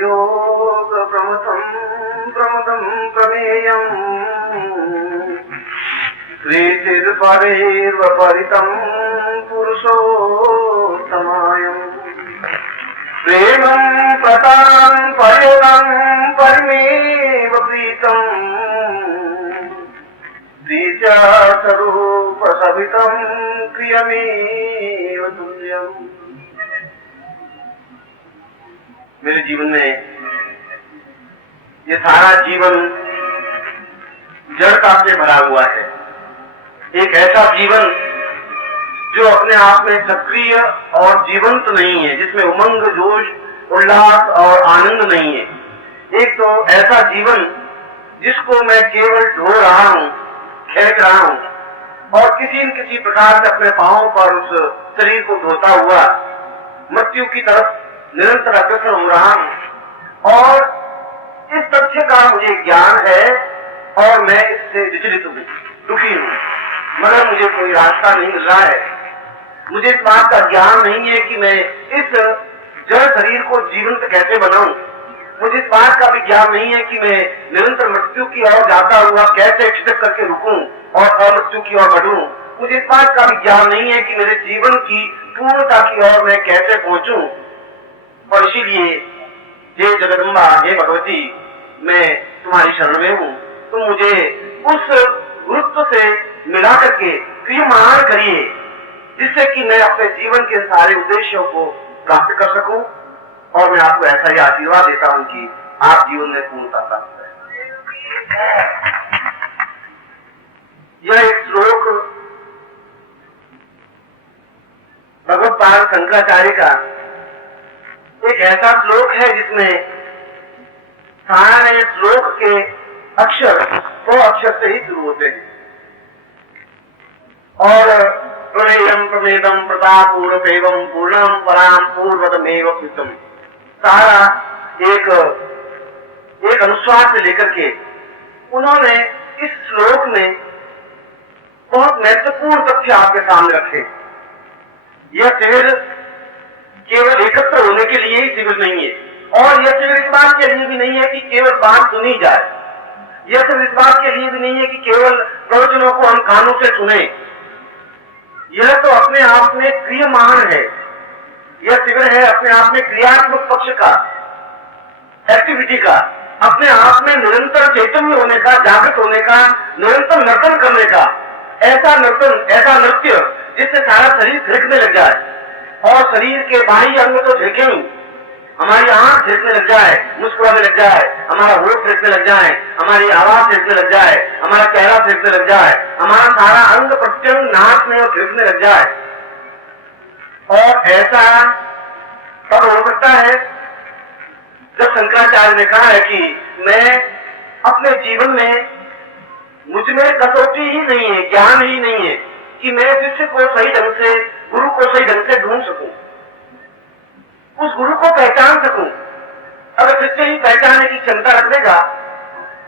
योग प्रमदं प्रमेयम् प्रीतिर्परेर्वपरितं पुरुषोत्तमायम् प्रेमं प्रतां पर्यतं परिमेव प्रीतम् प्रीत्या स्वरूपसहितं प्रियमेव तुल्यम्। मेरे जीवन में ये सारा जीवन जड़ता से भरा हुआ है। एक ऐसा जीवन जो अपने आप में सक्रिय और जीवंत नहीं है, जिसमें उमंग, जोश, उल्लास और आनंद नहीं है। एक तो ऐसा जीवन जिसको मैं केवल ढो रहा हूं, खेच रहा हूं और किसी न किसी प्रकार से अपने पांवों पर उस शरीर को धोता हुआ मृत्यु की तरफ निरंतर अग्रसर हो रहा हूं। और इस तथ्य का मुझे ज्ञान है और मैं इससे विचलित हूं, दुखी हूं, मगर मुझे कोई रास्ता नहीं मिल रहा है। मुझे इस बात का ज्ञान नहीं है कि मैं इस जड़ शरीर को जीवंत कैसे बनाऊं। मुझे इस बात का भी ज्ञान नहीं है कि मैं निरंतर मृत्यु की ओर जाता हुआ कैसे छिटक करके रुकूं और अमृत्यु की ओर बढ़ूं। मुझे इस बात का भी ज्ञान नहीं है कि मेरे जीवन की पूर्णता की ओर मैं कैसे पहुंचूं। और इसीलिए हे जगदम्बा, हे भगवती, मैं तुम्हारी शरण में हूँ। तुम मुझे उस गुरुत्व से मिला करके क्रियमान करिए जिससे कि मैं अपने जीवन के सारे उद्देश्यों को प्राप्त कर सकूं। और मैं आपको ऐसा ही आशीर्वाद देता हूं कि आप जीवन में पूर्णता प्राप्त करें। यह एक श्लोक भगवत्पाद शंकराचार्य का एक ऐसा श्लोक है जिसमें सारे श्लोक के अक्षर 100 अक्षर से ही शुरू होते हैं। और प्रमेयं प्रमेदं प्रतापूर्वं पूर्णं परां पूर्वतमेव कृतम्, सारा एक अनुस्वार से लेकर के उन्होंने इस श्लोक में बहुत महत्वपूर्ण तथ्य आपके सामने रखे। यह शिविर केवल एकत्र होने के लिए ही शिविर नहीं है, और यह शिविर इस बात के लिए भी नहीं है कि केवल बात सुनी जाए। यह शिविर इस बात के लिए भी नहीं है कि केवल प्रवचनों को हम कानों से सुने। यह तो अपने आप में क्रियमान है। यह शिविर है अपने आप में क्रियात्मक पक्ष का, एक्टिविटी का, अपने आप में निरंतर चैतन्य होने का, जागृत होने का, निरंतर नर्तन करने का। ऐसा नर्तन, ऐसा नृत्य जिससे सारा शरीर थिरकने लग जाए और शरीर के बाह्य अंग तो थिरके ही, हमारी आंख थिरकने लग जाए, मुस्कुराने लग जाए, हमारा होठ थिरकने लग जाए, हमारी आवाज थिरकने लग जाए, हमारा चेहरा थिरकने लग जाए, हमारा सारा अंग प्रत्यंग नाच में और थिरकने लग जाए। और ऐसा तब हो सकता है जब शंकराचार्य ने कहा है कि मैं अपने जीवन में, मुझ में कसौटी ही नहीं है, ज्ञान ही नहीं है कि मैं शिष्य को सही ढंग से, गुरु को सही ढंग से ढूंढ सकूं, उस गुरु को पहचान सकूं। अगर शिष्य ही पहचानने की क्षमता रख देगा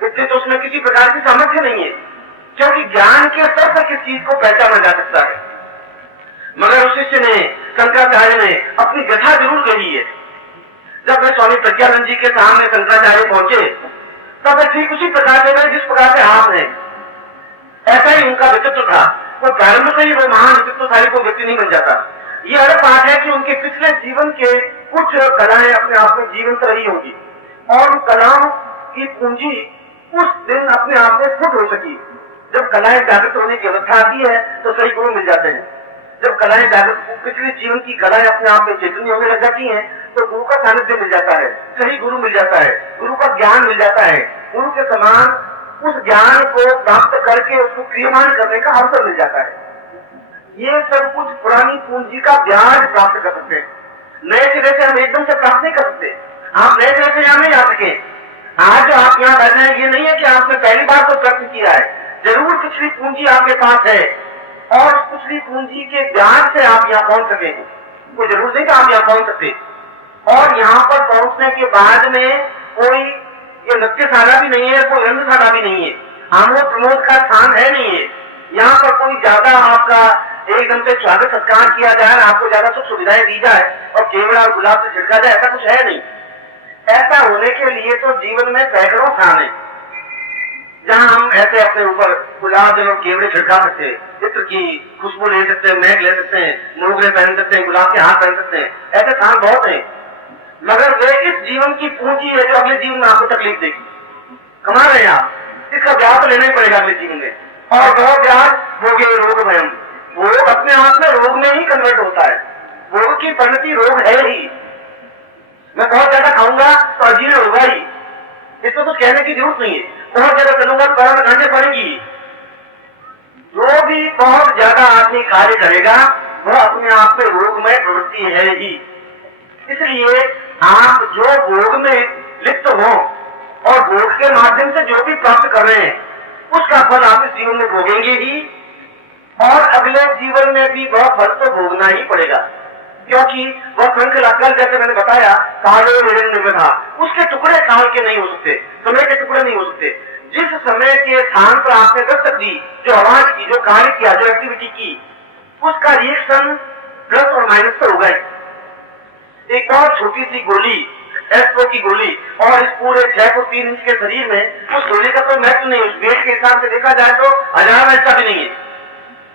इससे तो उसमें किसी प्रकार की सामर्थ्य नहीं है, क्योंकि ज्ञान के स्तर से किस चीज को पहचाना जा सकता है। मगर उस शिष्य ने, शंकराचार्य ने अपनी कथा जरूर कही है। जब वे स्वामी प्रज्ञानंद जी के सामने शंकराचार्य पहुंचे तब वे ठीक उसी प्रकार से, जिस प्रकार से आप हैं, ऐसा ही उनका व्यक्तित्व था। वो प्रारंभ से ही वो महान व्यक्तित्वशाली को व्यक्ति नहीं बन जाता। ये अलग बात है कि उनके पिछले जीवन के कुछ कलाएं अपने आप में जीवंत रही होगी और उन कलाओं की पूंजी उस दिन अपने आप में स्फुट हो सकी। जब कलाएं जागृत होने की अवस्था आती है तो सही गुरु मिल जाते हैं। जब कलाएं जागृत, पिछले जीवन की कलाएं अपने आप में चैतन्य होने लग जाती हैं तो गुरु का सानिध्य मिल जाता है, सही गुरु मिल जाता है, गुरु का ज्ञान मिल जाता है। गुरु के समान उस ज्ञान को प्राप्त करके उसको क्रियमान करने का अवसर मिल जाता है। ये सब कुछ पुरानी पूंजी का ब्याज प्राप्त कर सकते हैं। नए सिरे से हम एकदम से प्राप्त नहीं कर सकते। आप नए सिरे से यहाँ नहीं आ सके। आज जो आप यहाँ बैठे हैं ये नहीं है कि आपने पहली बार तो प्राप्त किया है, जरूर पिछली पूंजी आपके पास है और पिछली पूंजी के ब्याज से आप यहाँ पहुंच सकेंगे। कोई जरूर नहीं कि आप यहाँ पहुंच सकते। और यहाँ पर पहुंचने के बाद में कोई ये नृत्यशाला भी नहीं है, कोई रंगशाला भी नहीं है, आमोद प्रमोद का स्थान है नहीं है। यहाँ पर कोई ज्यादा आपका एकदम से स्वागत सत्कार किया जाए, आपको ज्यादा सुख सुविधाएं दी जाए और केवल और गुलाब से छिड़का जाए, ऐसा कुछ है नहीं। ऐसा लिए तो जीवन में सैकड़ों स्थान है जहाँ हम ऐसे अपने ऊपर गुलाब जल और केवड़े छिड़का सकते हैं, चित्र की खुशबू ले सकते हैं, महक ले सकते हैं, मोगरे पहन सकते हैं, गुलाब के हाथ पहन सकते हैं, ऐसे स्थान बहुत हैं। मगर वे इस जीवन की पूंजी है जो अगले जीवन में आपको तकलीफ देगी। कमा रहे हैं आप, इसका ब्याज तो लेना ही पड़ेगा अगले जीवन में, और वह ब्याज भोगे रोग भयम, वो अपने आप में रोग में ही कन्वर्ट होता है। रोग की परिणति रोग है ही। मैं बहुत ज्यादा खाऊंगा तो अजीर्ण होगा ही, इसमें कुछ कहने की जरूरत नहीं है। बहुत ज्यादा चलूंगा तो पैर में गांठें पड़ेगी। जो भी बहुत ज्यादा आदमी कार्य करेगा वह अपने आप में रोगमय प्रवृत्ति है ही। इसलिए आप जो भोग में लिप्त हो और भोग के माध्यम से जो भी प्राप्त कर रहे हैं उसका फल आप इस जीवन में भोगेंगे ही, और अगले जीवन में भी वह फल तो भोगना ही पड़ेगा, क्योंकि वह श्रृंखला कल जैसे मैंने बताया कालो निरंजन था, उसके टुकड़े काल के नहीं हो सकते, समय के टुकड़े नहीं हो सकते। जिस समय के स्थान पर आपने दस्तक दी, जो आवाज की, जो कार्य किया, जो एक्टिविटी की, उसका रिएक्शन प्लस और माइनस पर होगा। एक बहुत छोटी सी गोली, एस्ट्रो की गोली, और इस पूरे 6 फुट 3 इंच के शरीर में उस गोली का कोई महत्व नहीं, उस वेट के हिसाब से देखा जाए तो 1000 ऐसा भी नहीं है,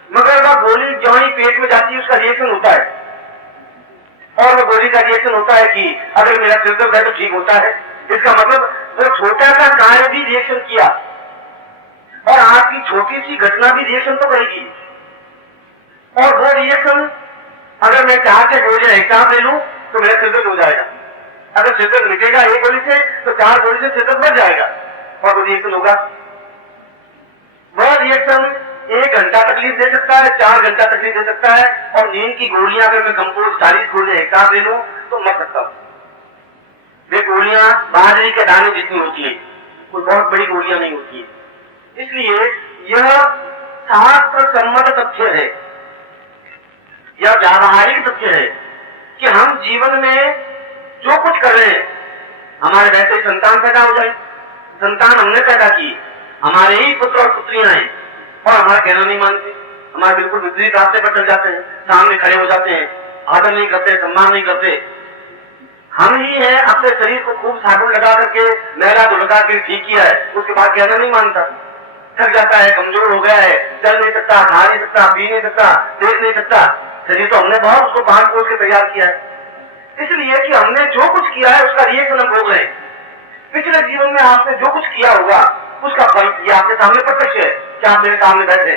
मगर वह गोली जो ही पेट में जाती है उसका रिएक्शन होता है, और वह गोली का रिएक्शन होता है कि अगर मेरा सिर दर्द है तो ठीक होता है। इसका मतलब वो छोटा सा कार्य भी रिएक्शन किया, और आपकी छोटी सी घटना भी रिएक्शन तो करेगी, और वो रिएक्शन अगर मैं 4 से गोलियां एक साथ ले लूं तो मेरा सिर दर्द हो जाएगा। अगर सिर दर्द मिटेगा एक गोली से तो 4 गोली से सिर दर्द बढ़ जाएगा, और वो रिएक्शन होगा। वह रिएक्शन 1 घंटा तकलीफ दे सकता है, 4 घंटा तकलीफ दे सकता है, और नींद की गोलियां अगर मैं कंपोज 40 गोलियां एक साथ ले लूं तो मर सकता हूं। वे गोलियां बाजरी के दाने जितनी होती है, कोई बहुत बड़ी गोलियां नहीं होती है। इसलिए यह शास्त्र सम्मत तथ्य है, यह व्यावहारिक तथ्य है कि हम जीवन में जो कुछ कर रहे हैं, हमारे वैसे संतान पैदा हो जाए, संतान हमने पैदा की, हमारे ही पुत्र और पुत्रियां हैं, और हमारा कहना नहीं मानते, हमारे बिल्कुल विपरीत रास्ते पर चल जाते हैं, सामने खड़े हो जाते हैं, आदर नहीं करते, सम्मान नहीं करते। हम ही हैं अपने शरीर को खूब साबुन लगा करके नहला धुलका के ठीक किया है, उसके बाद कहना नहीं मानता, थक जाता है, कमजोर हो गया है, चल नहीं सकता, खा नहीं सकता, पी नहीं सकता, देख नहीं सकता। शरीर तो हमने बहुत उसको बांध पोष के तैयार किया है, इसलिए कि हमने जो कुछ किया है उसका रिएक्शन हम भोग रहे हैं। पिछले जीवन में आपने जो कुछ किया होगा उसका फल ये आपके सामने प्रत्यक्ष है। क्या आप मेरे सामने बैठे,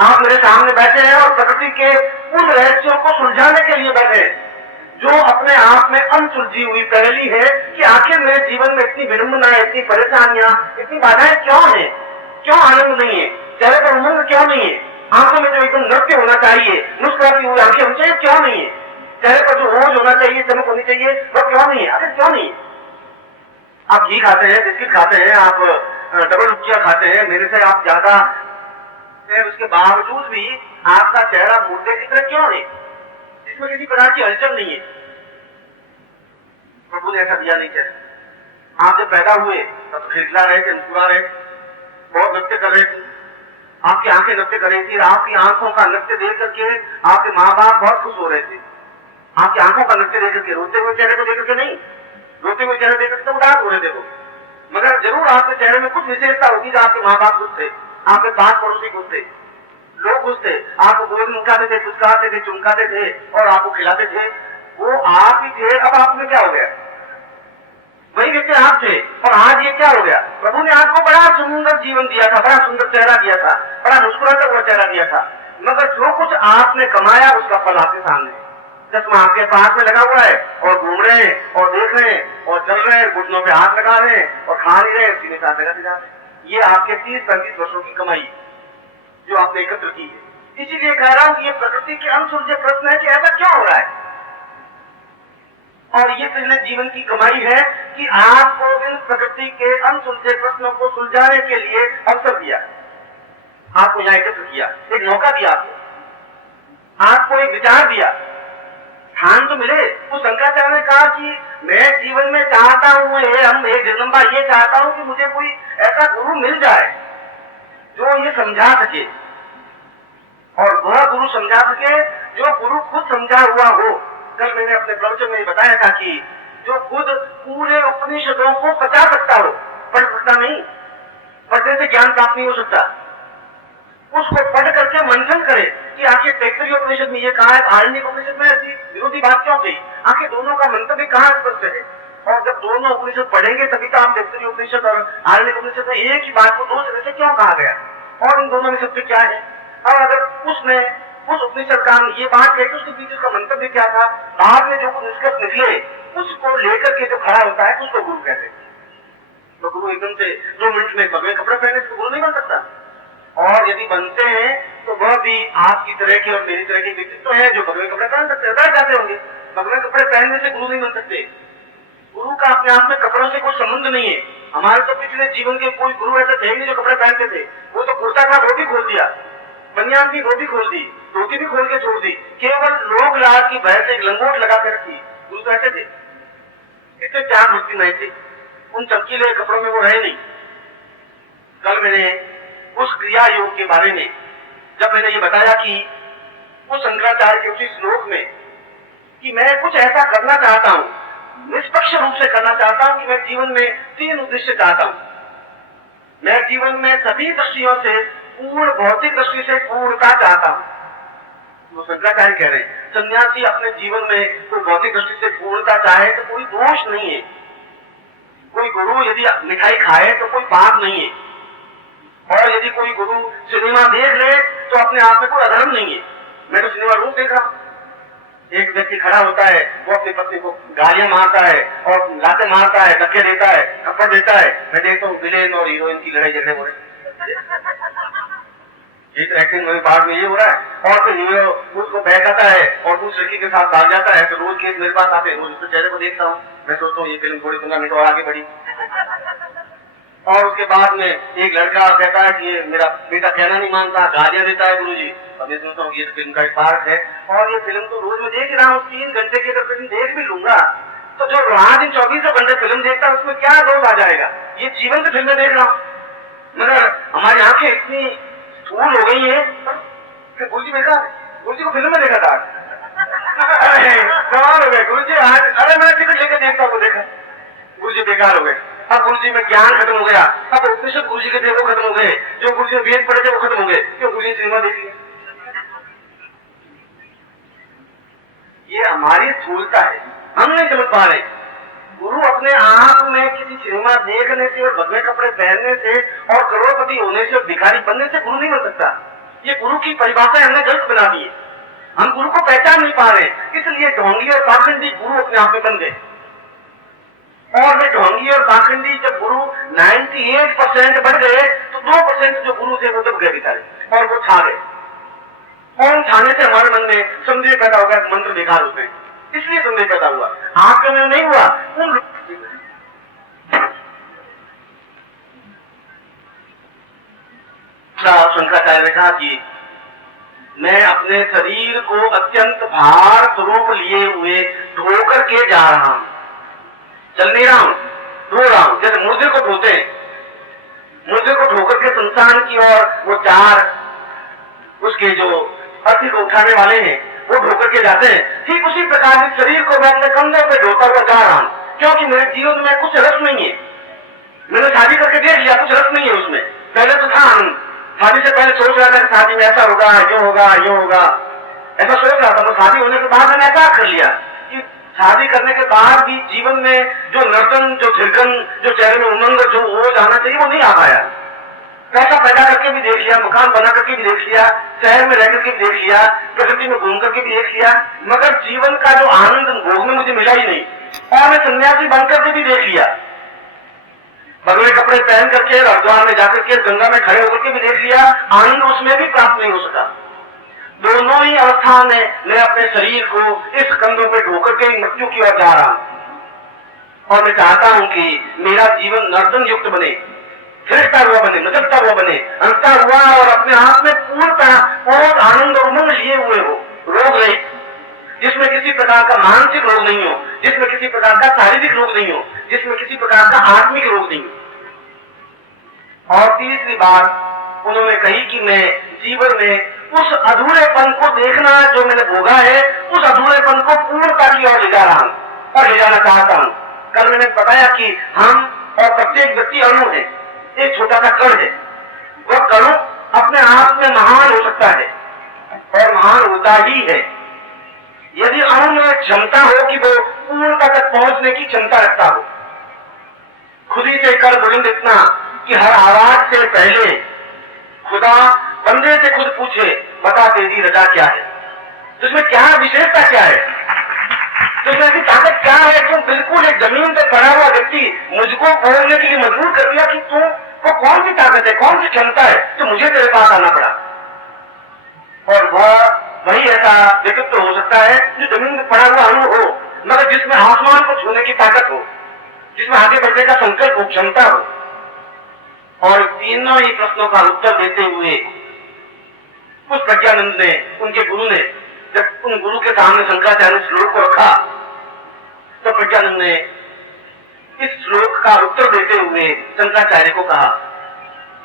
आप मेरे सामने बैठे हैं और प्रकृति के उन रहस्यों को सुलझाने के लिए बैठे हैं जो अपने आप में अनसुलझी हुई पहली है कि आखिर मेरे जीवन में इतनी विडंबना है, इतनी परेशानियां, इतनी बाधाएं क्यों है, क्यों आनंद नहीं है, चेहरे पर उमंग क्यों नहीं है, आंखों में जो एकदम नृत्य होना चाहिए, मुस्कुराती हुई आंखें होनी चाहिए, क्यों नहीं है, चेहरे पर जो ओज होना चाहिए, चमक होनी चाहिए, वह क्यों नहीं है, आखिर क्यों नहीं है। आप घी खाते हैं, बिस्किट खाते हैं, आप डबल रुपया खाते हैं, मेरे से आप ज्यादा, उसके बावजूद भी आपका चेहरा मुर्दे की तरह क्यों है, इसमें किसी प्रकार की हलचल नहीं है। प्रभु ने ऐसा दिया नहीं चेहरा। आप जब पैदा हुए तब खिलखिला रहे थे, मुस्कुरा रहे, बहुत नृत्य कर रहे थे, आपकी आंखें नृत्य कर रही थी, आपकी आंखों का नृत्य देख करके आपके माँ बाप बहुत खुश हो रहे थे। आपकी आंखों का नृत्य देख करके, रोते हुए चेहरे को देख करके नहीं, रोते हुए चेहरे देख करके तो उदास हो रहे थे वो, मगर जरूर आपके चेहरे में कुछ विशेषता होगी कि आपके माँ बाप खुश थे, आपके पास पड़ोसी खुश थे, लोग खुश थे, आपको गोद में उठाते थे, पुचकाते थे, चुमकाते थे और आपको खिलाते थे, वो आप ही थे। अब आप में क्या हो गया, वही व्यक्ति आप थे, और आज ये क्या हो गया। प्रभु ने आपको बड़ा सुंदर जीवन दिया था, बड़ा सुंदर चेहरा दिया था, बड़ा मुस्कुराता हुआ चेहरा दिया था, मगर जो कुछ आपने कमाया उसका फल आपके सामने है। चश्मा आपके पास में लगा हुआ है और घूम रहे हैं और देख रहे हैं और चल रहे हैं, घुटनों पे हाथ लगा रहे हैं और खा नहीं रहे, सीने साथ लगाते जा रहे हैं। ये आपके 30-35 वर्षों की कमाई जो आपने एकत्र की है। इसीलिए कह रहा हूं कि ये प्रकृति के अनसुलझे प्रश्न है कि ऐसा क्यों हो रहा है, और ये पिछले जीवन की कमाई है कि आपको इन प्रकृति के अनसुलझे प्रश्नों को सुलझाने के लिए अवसर दिया, आपको यहाँ एकत्र किया, एक मौका दिया, आपको एक विचार दिया, स्थान तो मिले। उस शंकराचार्य ने कहा कि मैं जीवन में चाहता हूं, हम एक जगदम्बा ये चाहता हूं कि मुझे कोई ऐसा गुरु मिल जाए जो ये समझा सके, और वह गुरु समझा सके जो गुरु खुद समझा हुआ हो। कल मैंने अपने प्रवचन में बताया था कि जो खुद पूरे उपनिषदों को पचा सकता हो, पढ़ सकता नहीं, पढ़ने से ज्ञान प्राप्त नहीं हो सकता, उसको पढ़ करके मंथन करे कि आखिर तैत्तिरीय उपनिषद में ये कहा है, आरण्यक उपनिषद में ऐसी विरोधी बात क्यों थी, आखिर दोनों का मंतव्य कहाँ स्पष्ट है। और जब दोनों उपनिषद पढ़ेंगे तभी तो आप तैत्तिरीय उपनिषद और आरण्यक उपनिषद में एक ही बात को दो तरह से क्यों कहा गया और इन दोनों में सत्य क्या है। और अगर उसने उस उपनिषद का ये बात कही तो उसके पीछे उसका मंतव्य क्या था, बाद में जो निष्कर्ष निकले उसको लेकर के जो खड़ा होता है उसको गुरु कहते हैं। तो गुरु एकदम से 2 मिनट में भगवे कपड़े पहने से गुरु नहीं बन सकता, और यदि बनते हैं तो वह भी आपकी तरह के और मेरी तरह के व्यक्तित्व है जो भगवे कपड़े पहन सकते हैं, बैठ जाते होंगे। भगवे कपड़े पहनने से गुरु नहीं बन सकते। गुरु का अपने आप में कपड़ों से कोई संबंध नहीं है। हमारे तो पिछले जीवन के कोई गुरु ऐसे थे नहीं जो कपड़े पहनते थे। वो तो कुर्ता था वो भी खोल दिया, बनियान भी वो भी खोल दी, धोती भी खोल के छोड़ दी, केवल लोग लाज की भय से एक लंगोट लगा कर रखी। गुरु तो ऐसे थे, इतने चार मूर्ति नहीं थे, उन चमकीले कपड़ों में वो रहे नहीं। कल मैंने उस क्रिया योग के बारे में जब मैंने ये बताया कि उस शंकराचार्य के उसी श्लोक में कि मैं कुछ ऐसा करना चाहता हूं, निष्पक्ष रूप से करना चाहता हूं कि मैं जीवन में 3 उद्देश्य चाहता हूं। मैं जीवन में सभी दृष्टियों से पूर्ण, भौतिक दृष्टि से पूर्णता चाहता हूं। वो शंकराचार्य कह रहे हैं सन्यासी अपने जीवन में कोई भौतिक दृष्टि से पूर्णता चाहे तो कोई दोष नहीं है। कोई गुरु यदि मिठाई खाए तो कोई पाप नहीं है, और यदि कोई गुरु सिनेमा देख ले तो अपने आप में कोई अधर्म नहीं है। मैं तो सिनेमा रोज देख रहा हूं, एक व्यक्ति खड़ा होता है, वो अपनी पत्नी को गालियां मारता है और लाते मारता है, धक्के देता है, थप्पड़ देता है। मैं देखता हूँ विलेन और हीरोइन की लड़ाई झगड़े हो रहे, एक एक्टिंग में बाद में ये हो रहा है, और फिर हीरो उसको बहकाता है और उस लड़की के साथ भाग जाता है। तो रोज केस मेरे पास आते हैं, रोज उसके चेहरे को देखता हूँ, मैं सोचता हूँ ये फिल्म थोड़ी 15 मिनट और आगे बढ़ी। और उसके बाद में एक लड़का कहता है कि ये मेरा बेटा कहना नहीं मानता, गालियां देता है गुरुजी। अब ये सोचता हूँ ये फिल्म का एक पार्ट है, और ये फिल्म तो रोज मैं देख रहा हूँ, 3 घंटे की अगर फिल्म देख भी लूंगा तो जो रात दिन 24 घंटे फिल्म देखता है उसमें क्या दोष आ जाएगा। ये जीवन की फिल्में देख रहा हूँ, मगर हमारी आंखें इतनी स्थूल हो गई है। गुरुजी देखा, गुरुजी को फिल्म में देखा था, कमाल हो गए गुरुजी आज, अरे मैं टिकट लेकर देखता हूँ, देखा गुरुजी बेकार हो गए। अब गुरुजी में ज्ञान खत्म हो गया, अब उपनिषद गुरुजी के थे वो खत्म हो गए, जो गुरुजी में वेद पढ़े थे वो खत्म हो गए, क्यों गुरुजी सिनेमा देख लिया। ये हमारी स्थूलता है, हम नहीं समझ पा रहे। गुरु अपने आप में किसी सिनेमा देखने से और भगवे कपड़े पहनने से और करोड़पति होने से और भिखारी बनने से गुरु नहीं बन सकता। ये गुरु की परिभाषा हमने गलत बना दी है, हम गुरु को पहचान नहीं पा रहे, इसलिए ढोंगी और पाखंडी गुरु अपने आप में बन गए। और वे ढोंगी और पाखंडी जब गुरु 98% बढ़ गए तो 2% जो गुरु थे वो दब गए बेचारे, और वो छा गए। और छाने से हमारे मन में संदेह पैदा होगा, मंत्र बेकार होते हैं, इसलिए संदेह पैदा हुआ, आपके में नहीं हुआ। उन शंकराचार्य ने कहा कि मैं अपने शरीर को अत्यंत भार स्वरूप लिए हुए ढोकर के जा रहा हूं, चल नहीं रहा हूं, ढो रहा हूं। जैसे मुर्दे को ढोते हैं, मुर्दे को ढोकर के संसार की ओर वो 4 उसके जो अर्थी को उठाने वाले हैं वो ढोकर के जाते हैं, ठीक उसी प्रकार इस शरीर को मैं अपने कंधों पे ढोता हुआ जा रहा हूं, क्योंकि मेरे जीवन में कुछ रस नहीं है। मैंने शादी करके देख लिया, कुछ रस नहीं है उसमें। पहले तो था, शादी से पहले सोच रहा था कि शादी में ऐसा होगा, यूं होगा, यूं होगा, ऐसा सोच रहा था। तो शादी होने के बाद मैंने ऐसा कर लिया कि शादी करने के बाद भी जीवन में जो नर्तन, जो थिरकन, जो चेहरे में उमंग, जो वो जाना चाहिए वो नहीं आ पाया। पैसा पैदा करके भी देख लिया, मकान बना करके भी देख लिया, शहर में रह करके भी देख लिया, प्रकृति में घूम करके भी देख लिया, मगर जीवन का जो आनंद भोग में मुझे मिला ही नहीं। और मैं सन्यासी बनकर के भी देख लिया, भगवे कपड़े पहन करके हरिद्वार में जाकर के गंगा में खड़े होकर के भी देख लिया, आनंद उसमें भी प्राप्त नहीं हो सका। दोनों ही अवस्था में मैं अपने शरीर को इस कंधों पे ढोकर के मृत्यु की ओर जा रहा हूं, और मैं चाहता हूं कि मेरा जीवन नर्तन युक्त बने, फिरता हुआ बने, नचता हुआ बने, हंसता हुआ और अपने आप में पूर्णतः बहुत आनंद और उमंग लिए हुए हो, रोग रहित, जिसमें किसी प्रकार का मानसिक रोग नहीं हो, जिसमें किसी प्रकार का शारीरिक रोग नहीं हो, जिसमें किसी प्रकार का आत्मिक रोग नहीं हो। और तीसरी बात उन्होंने कही कि मैं जीवन में उस अधूरेपन को देखना जो मैंने भोगा है, उस अधूरेपन को पूर्णता की ओर ले जा रहा हूं और ले जाना चाहता हूं। कल मैंने बताया कि हम और प्रत्येक व्यक्ति अणु है, एक छोटा सा कण है। वह कण अपने आप में महान हो सकता है और महान होता ही है यदि अणु में क्षमता हो कि वो पूर्णता तक पहुंचने की क्षमता रखता हो। खुद ही से कर बुलंद इतना कि हर आवाज से पहले खुदा बंदे से खुद पूछे, बता तेरी रजा क्या है, तुझमें क्या विशेषता क्या है, तुझमें ऐसी ताकत क्या है। तुम बिल्कुल एक जमीन पर पड़ा हुआ व्यक्ति मुझको बोलने के लिए मजबूर कर दिया कि तुम को कौन सी ताकत है, कौन सी क्षमता है, तो मुझे तेरे पास आना पड़ा। और वही ऐसा व्यक्तित्व हो सकता है जो जमीन में पड़ा हुआ अणु हो, मगर जिसमें आसमान को छूने की ताकत हो, जिसमें आगे बढ़ने का संकल्प हो, क्षमता हो। और तीनों ही प्रश्नों का उत्तर देते हुए उस प्रज्ञानंद ने, उनके गुरु ने, जब उन गुरु के सामने शंकराचार्य ने श्लोक को रखा तो प्रज्ञानंद ने इस श्लोक का उत्तर देते हुए शंकराचार्य को कहा,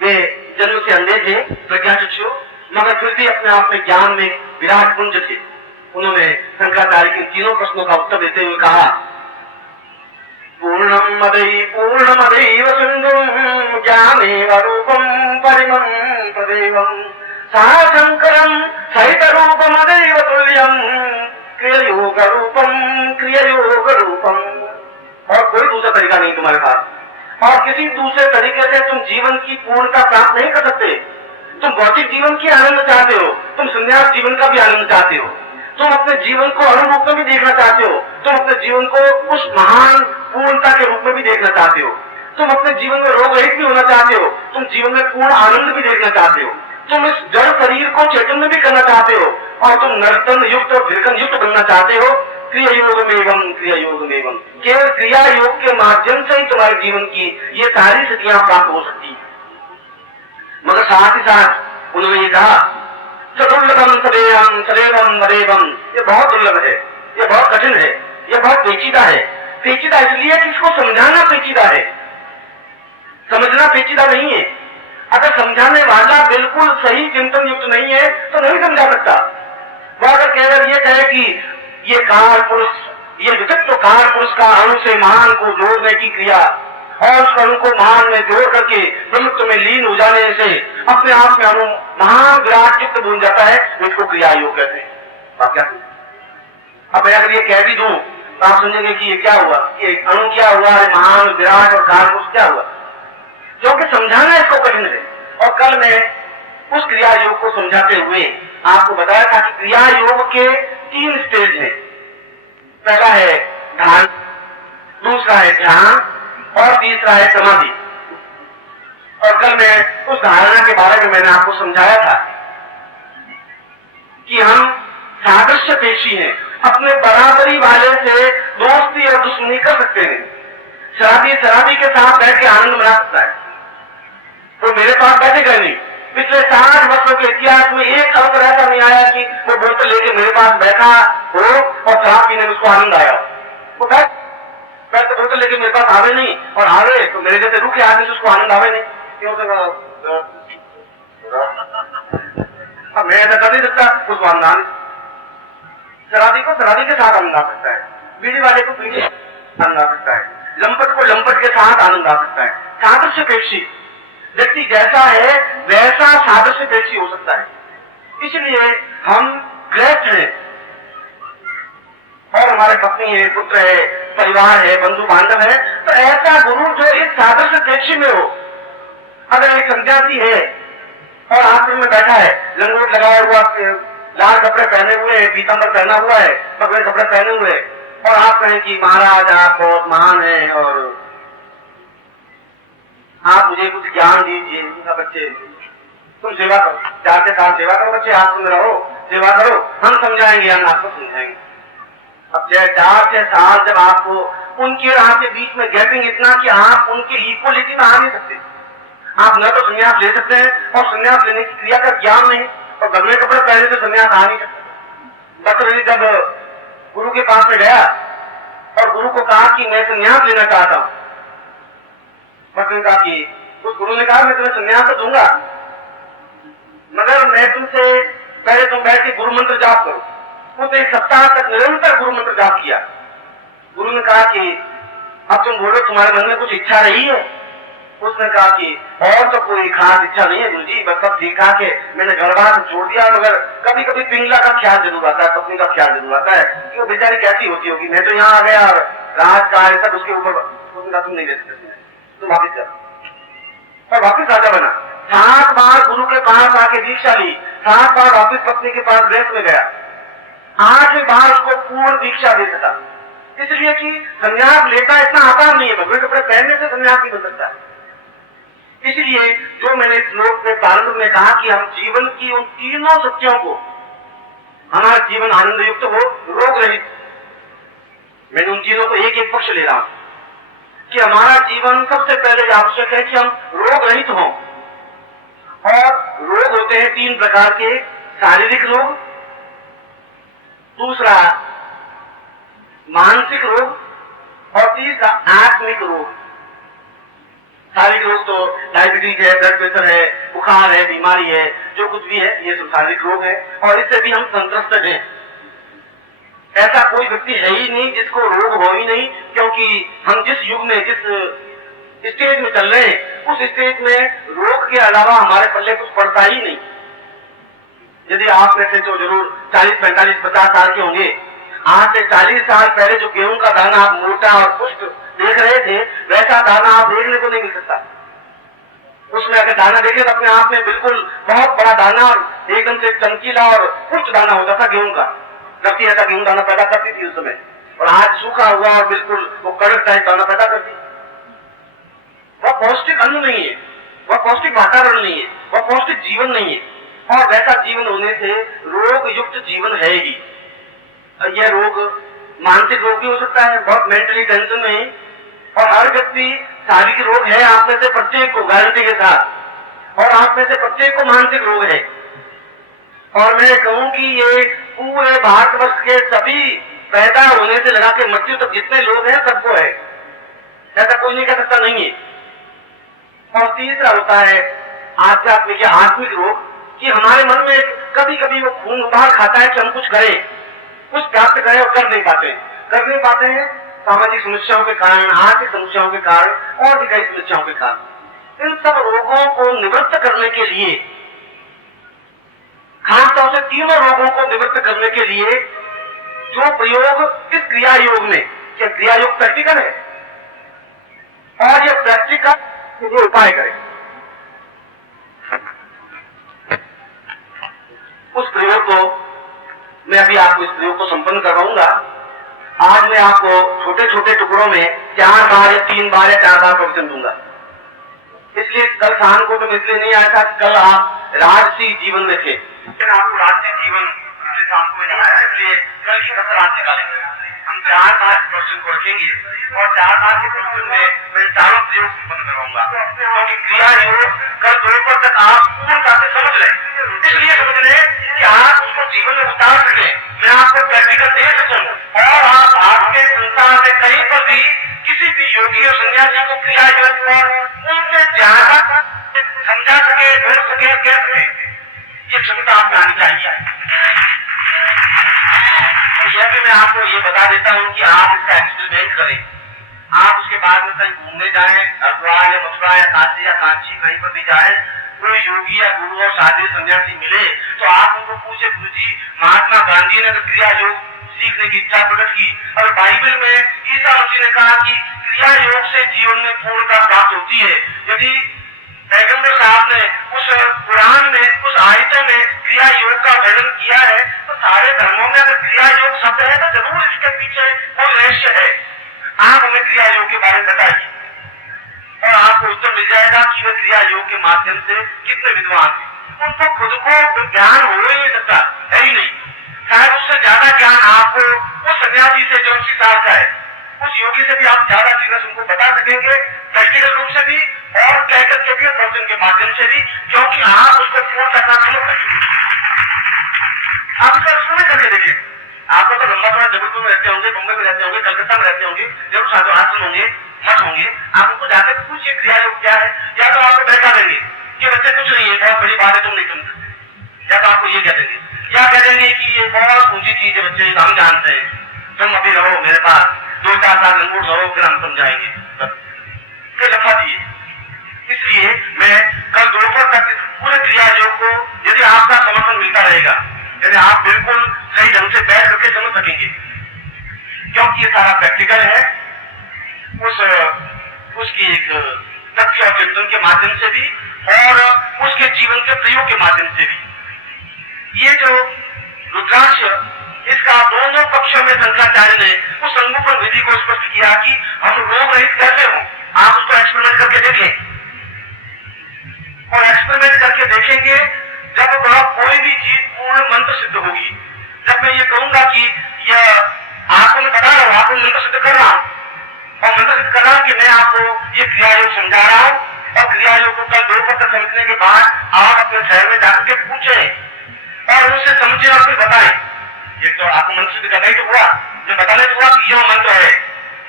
वे जन्म से अंधे थे, प्रज्ञाचक्षु, मगर फिर भी अपने आप में ज्ञान में विराट पुंज थे। उन्होंने शंकराचार्य के तीनों प्रश्नों का उत्तर देते हुए कहा, पूर्णमदैव सिंधुं ज्ञानेन रूपं परिमं तदेवं सा शंकरं सहितरूपमदैव तुल्यं क्रियायोग रूपं। और कोई दूसरा तरीका नहीं तुम्हारे पास, और किसी दूसरे तरीके से तुम जीवन की पूर्णता प्राप्त नहीं कर सकते। तुम भौतिक जीवन की आनंद चाहते हो, तुम संन्यास जीवन का भी आनंद चाहते हो, तुम अपने जीवन को अणु रूप में भी देखना चाहते हो, तुम अपने जीवन को उस महान पूर्णता के रूप में भी देखना चाहते हो, तुम अपने जीवन में रोग रहित भी होना चाहते हो, तुम जीवन में पूर्ण आनंद भी देखना चाहते हो, तुम इस जड़ शरीर को चैतन्य भी करना चाहते हो, और तुम नर्तन युक्त और फिरकन युक्त बनना चाहते हो। क्रिया योग में केवल क्रिया योग के माध्यम से ही तुम्हारे जीवन की ये सारी स्थितियां प्राप्त हो सकती है। मगर साथ ही साथ उन्होंने ये कहा, सदुर्लभम सदेवम सदैवम वदेवम, ये बहुत दुर्लभ है, ये बहुत कठिन है, ये बहुत पेचीदा है। पेचीदा इसलिए कि इसको समझाना पेचीदा है, समझना पेचीदा नहीं है। अगर समझाने वाला बिल्कुल सही चिंतन युक्त नहीं है तो नहीं समझा सकता। वो अगर केवल ये कहे कि ये कार पुरुष, ये विचित्र कार पुरुष का अणु से महान को जोड़ने की क्रिया और उस अणु को महान में जोड़ करके ब्रह्मत्व में लीन हो जाने से अपने आप में अणु महान विराट चित्त बन जाता है, इसको क्रिया योग कहते हैं। क्या अब मैं अगर ये कह भी दूं तो आप समझेंगे कि ये क्या हुआ, ये अणु क्या हुआ, महान विराट और कार पुरुष क्या हुआ, क्योंकि समझाना इसको कठिन है। और कल मैं उस क्रिया योग को समझाते हुए आपको बताया था कि क्रिया योग के 3 स्टेज हैं। पहला है ध्यान, दूसरा है ध्यान और तीसरा है समाधि। और कल मैं उस धारणा के बारे में मैंने आपको समझाया था कि हम सादृश्य पेशी हैं, अपने बराबरी वाले से दोस्ती और दुश्मनी कर सकते हैं। शराबी के साथ बैठ के आनंद मना सकता है, तो मेरे पास बैठेगा नहीं। पिछले 60 वर्षों के इतिहास में एक अवसर ऐसा नहीं आया कि वो बोतल लेके मेरे पास बैठा हो और शराब पीने में उसको आनंद आया। वो बैठ तो बोतल लेके मेरे पास आवे नहीं, और आवे तो मेरे जैसे रुके आदमी से उसको आनंद आवे नहीं। क्यों? अब मैं ऐसा कर नहीं सकता, उसको आनंद आ नहीं। शराबी को शराबी के साथ आनंद आ सकता है, बीड़ी वाले को बीड़ी आनंद आ सकता है, लंपट को लंपट के साथ आनंद आ सकता है। सादृश्य पेशी व्यक्ति जैसा है वैसा सादृश्य पेशी हो सकता है। इसलिए हम ग्रस्त हैं और हमारे पत्नी है, पुत्र है, परिवार है, बंधु बांधव है, तो ऐसा गुरु जो इस सादृश्य पेशी में हो। अगर एक सन्यासी है और आश्रम में बैठा है, लंगोट लगाया हुआ, लाल कपड़े पहने हुए है, पीतांबर पहना हुआ है, भगवे कपड़े पहने हुए, और आप कहें कि महाराज आप बहुत महान है और आप मुझे कुछ ज्ञान दीजिए। बच्चे तुम सेवा करो, 4 से 7 सेवा करो, बच्चे आप सुन रहो, सेवा करो, हम समझाएंगे, हम आपको समझाएंगे। अब 4 से 7 जब आपको उनके राह के बीच में गैपिंग इतना कि आप उनके इक्वलिटी में आ नहीं सकते। आप न तो संन्यास ले सकते हैं और संन्यास लेने की क्रिया का ज्ञान नहीं, और गंदे कपड़े पहले से संन्यास आ नहीं सकते। बकरी जब गुरु के पास में गया और गुरु को कहा कि मैं संन्यास लेना चाहता हूं, मतलब कहा कि उस गुरु ने कहा मैं तुम्हें संन्यास तो दूंगा, मगर मैं तुमसे पहले तुम बैठ के गुरु मंत्र जाप करो। वो तो 1 सप्ताह तक निरंतर गुरु मंत्र जाप किया। गुरु ने कहा कि अब तुम बोलो तुम्हारे मन में कुछ इच्छा रही है? उसने कहा कि और तो कोई खास इच्छा नहीं है गुरुजी, बस सब ठीक ठाक है, मैंने घर बार छोड़ दिया, मगर कभी कभी पिंगला का ख्याल जरूर आता है, पत्नी का ख्याल जरूर आता है कि वो बेचारी कैसी होती होगी, मैं तो यहाँ आ गया और राज का है सब उसके ऊपर, तुम नहीं ले सकते, तुम वापिस जाओ। और वापिस राजा बना, 7 बार गुरु के पास आके दीक्षा ली, 7 बार वापिस पत्नी के पास गृहस्थ में गया, 8वीं बार उसको पूर्ण दीक्षा दे सका, इसलिए कि संन्यास लेता इतना आसान नहीं है, भगवे कपड़े पहनने से संन्यास नहीं बन सकता। इसलिए जो मैंने इस श्लोक में प्रारंभ में कहा कि हम जीवन की उन तीनों सत्यों को, हमारा जीवन आनंद युक्त हो, रोग रहित, मैंने उन तीनों को एक एक पक्ष ले रहा हूं कि हमारा जीवन सबसे पहले आवश्यक है कि हम रोग रहित हों। और रोग होते हैं 3 प्रकार के, शारीरिक रोग, दूसरा मानसिक रोग और तीसरा आत्मिक रोग। शारीरिक रोग तो डायबिटीज है, ब्लड प्रेशर है, बुखार है, बीमारी है, जो कुछ भी है ये सब शारीरिक रोग है और इससे भी हम संत्रस्त हैं। ऐसा कोई व्यक्ति है ही नहीं जिसको रोग हो ही नहीं, क्योंकि हम जिस युग में, जिस स्टेज में चल रहे हैं, उस स्टेज में रोग के अलावा हमारे पल्ले कुछ पड़ता ही नहीं। यदि आप में से जो जरूर 40, 45, 50 साल के होंगे, आज से 40 साल पहले जो गेहूं का दाना आप मोटा और पुष्ट देख रहे थे, वैसा दाना आप देखने को नहीं मिल सकता। उसमें अगर दाना देखे तो अपने आप में बिल्कुल बहुत बड़ा दाना और एकदम से चमकीला और पुष्ट दाना होता था गेहूं का, जबकि ऐसा गेहूं दाना पैदा करती थी उस समय। और आज सूखा हुआ और बिल्कुल वो कड़क टाइप दाना पैदा करती। वह पौष्टिक अन्न नहीं है, वह पौष्टिक वातावरण नहीं है, वह पौष्टिक जीवन नहीं है। और वैसा जीवन होने से रोग युक्त जीवन है ही। यह रोग मानसिक रोग भी हो सकता है, बहुत मेंटली टेंशन में है, और हर व्यक्ति शारीरिक रोग है आप में से प्रत्येक को, गारंटी के साथ, और आप में से प्रत्येक को मानसिक रोग है। और मैं कहूं कि ये पूरे भारतवर्ष के सभी पैदा होने से लगा के मृत्यु तक जितने लोग हैं सबको है, ऐसा कोई नहीं कह सकता नहीं है। और तीसरा होता है आध्यात्मिक या आत्मिक रोग, कि हमारे मन में कभी कभी वो खून उबाल खाता है कि हम कुछ करें, कुछ प्राप्त करें और कर नहीं पाते हैं सामाजिक समस्याओं के कारण, आर्थिक समस्याओं के कारण और भी कई समस्याओं के कारण। इन सब रोगों को निवृत्त करने के लिए, खासतौर से तीनों रोगों को निवृत्त करने के लिए जो प्रयोग इस क्रिया योग में, क्या क्रिया योग प्रैक्टिकल है और ये प्रैक्टिकल जो उपाय करें, उस प्रयोग को मैं अभी आपको इस प्रयोग को संपन्न करवाऊंगा। आज मैं आपको छोटे छोटे टुकड़ों में 4 बार या 3 बार या 4 बार प्रवचन दूंगा। इसलिए कल शाम को तो मैं इसलिए नहीं आया था, कल आप राजसी जीवन में थे, आपको राजसी जीवन इसलिए शाम को नहीं आया, इसलिए कल ही सब रात निकालेंगे। हम 4 बार प्रवचन को रखेंगे और 4 बार के प्रवचन में मैं चारों प्रयोग संपन्न करवाऊंगा, क्योंकि क्रिया योग कल दोपहर तक आप पूर्णता से समझ लें। इसलिए समझ लें कि आप उसको जीवन में उतार सकें, मैं आपको प्रैक्टिकल दे सकूं और आप आपके संसार में कहीं पर भी किसी भी योगी और सन्यासी को क्रिया योग पर उनसे ज्यादा समझा सके, ढूंढ सके, कह सके, ये क्षमता आप में आनी चाहिए। यह भी मैं आपको ये बता देता हूँ कि आप इसका एक्सपेरिमेंट करें। आप उसके बाद में कहीं घूमने जाएं, हरिद्वार या मथुरा या काशी या कांची कहीं पर भी जाएं, कोई योगी या गुरु और साधु सन्यासी मिले तो आप उनको पूछे, गुरुजी महात्मा गांधी ने तो क्रिया योग सीखने की इच्छा प्रकट की, और बाइबल में ईसा मसीह ने कहा कि क्रिया योग से जीवन में पूर्णता प्राप्त होती है। यदि पैगंबर साहब ने उस कुरान में, उस आयतों में क्रिया योग का वर्णन किया है, तो सारे धर्मों में अगर क्रिया योग शब्द है तो जरूर इसके पीछे कोई रहस्य है। आप हमें क्रिया योग के बारे में बताइए और आपको उत्तर मिल जाएगा कि वे क्रिया योग के माध्यम से कितने विद्वान हैं। उनको खुद को ज्ञान हो ही नहीं सकता, है ही नहीं। शायद उससे ज्यादा ज्ञान आपको उस सन्यासी से जो 80 साल का है, उस योगी से भी आप ज्यादा चीजें उनको बता सकेंगे, प्रैक्टिकल रूप से भी और कहकर के भी, प्रवचन के माध्यम से भी, क्योंकि आप उसको पूर्ण करना शुरू करेंगे। आप इसका शुरू करके देखिए। आपको तो लंबा थोड़ा जबलपुर में रहते होंगे, मुंबई में रहते होंगे, कलकत्ता में रहते होंगे, जरूर साधु आश्रम होंगे, मठ होंगे। आप उनको जाकर पूछिए क्रिया योग क्या है, या तो आपको बैठा देंगे कि बच्चे कुछ नहीं है, बहुत बड़ी बात है, तुम नहीं सुन सकते, या तो आपको ये कह देंगे, या कह देंगे कि ये बहुत ऊंची चीज है बच्चे, हम जानते हैं, तुम अभी रहो मेरे पास, 2-4 साल लंगोट हो फिर हम समझाएंगे, फिर लफा दिए। इसलिए मैं कल दोपहर तक पूरे क्रिया योग को यदि आपका समर्थन मिलता रहेगा, यदि आप बिल्कुल सही ढंग से बैठ करके समझ सकेंगे, क्योंकि ये सारा प्रैक्टिकल है, उसकी एक तथ्य और चिंतन के माध्यम से भी और उसके जीवन के प्रयोग के माध्यम से भी। ये जो रुद्राक्ष, इसका दोनों पक्षों में शंकराचार्य ने उस संगोपन विधि को स्पष्ट किया कि हम रोग रहित कैसे हो। आप उसको एक्सपेरिमेंट करके देखें, और एक्सपेरिमेंट करके देखेंगे जब वह कोई भी चीज पूर्ण मंत्र सिद्ध होगी। जब मैं ये कहूंगा कि यह आपको मैं बता रहा हूं, आपको मंत्र सिद्ध कर रहा हूं, और मंत्र सिद्ध कर रहा हूं कि मैं आपको ये क्रिया योग समझा रहा हूं, और क्रिया योग को कल दोपहर तक समझने के बाद आप अपने शहर में जाकर के पूछे और उनसे समझे और फिर बताएं। ये तो आपको मंत्र सिद्ध करना ही तो हुआ, जो बताने तो हुआ कि यह मंत्र है,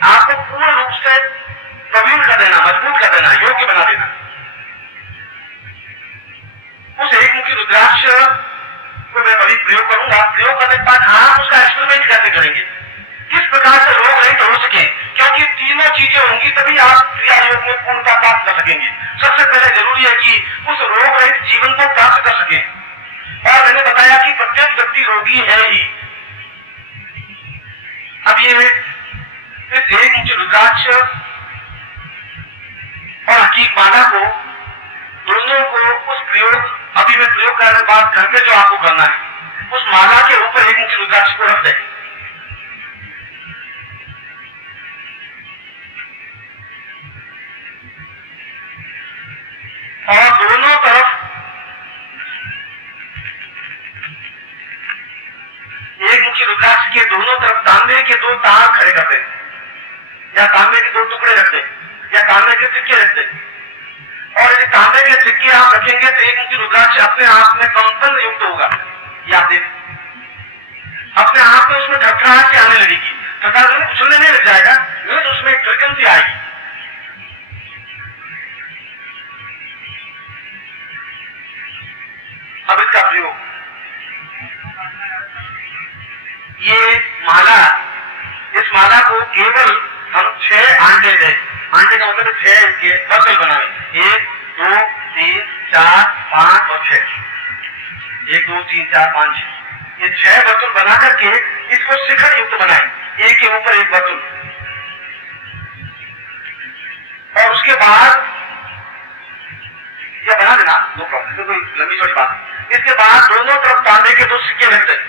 आपको पूर्ण रूप से प्रवीण कर देना, मजबूत कर देना, योग्य बना देना। उस एक मुखी रुद्राक्ष को मैं बड़ी प्रयोग करूंगा। प्रयोग करने के बाद आप उसका एक्सपेरिमेंट कैसे करेंगे, किस प्रकार से रोग रहित हो सके, क्योंकि तीनों चीजें होंगी तभी आप क्रिया योग में पूर्णता प्राप्त कर सकेंगे। सबसे पहले जरूरी है कि उस रोग रहित जीवन को प्राप्त कर सके, और मैंने बताया कि प्रत्येक व्यक्ति रोगी है ही। अब ये इस एक मुखी रुद्राक्ष और हकीक माला को, दोनों को उस प्रयोग, अभी मैं प्रयोग करने के बाद घर पे जो आपको करना है, उस माला के ऊपर एक मुखी रुद्राक्ष को रख दें। और दोनों तरफ एक मुखी रुद्राक्ष के दोनों तरफ तांबे के 2 तार खड़े कर दें, या तांबे के 2 टुकड़े रख दें, या तांबे के सिक्के रख दें। और यदि तांबे के सिक्के आप रखेंगे तो एक मुखी रुद्राक्ष अपने आप में कंपन युक्त होगा। या अपने आप में उसमें धड़कनाहट से आने लगेगी, धड़कनाहट उछलने नहीं लग जाएगा, नहीं तो उसमें एक धड़कन सी आएगी। अब इसका प्रयोग, ये माला, इस माला को केवल हम 6 आंटे दें। आंटे का मतलब 6 इसके बर्तन बनाए, 1 2 3 4 5 और 6, 1 2 3 4 5 6, ये 6 बर्तन बना करके इसको शिखर युक्त बनाए, एक के ऊपर एक बर्तन। और उसके बाद यह बना देना, नो प्रॉब्लम, कोई लंबी चौड़ी बात। इसके बाद दोनों तरफ तांबे के 2 सिक्के रख दें,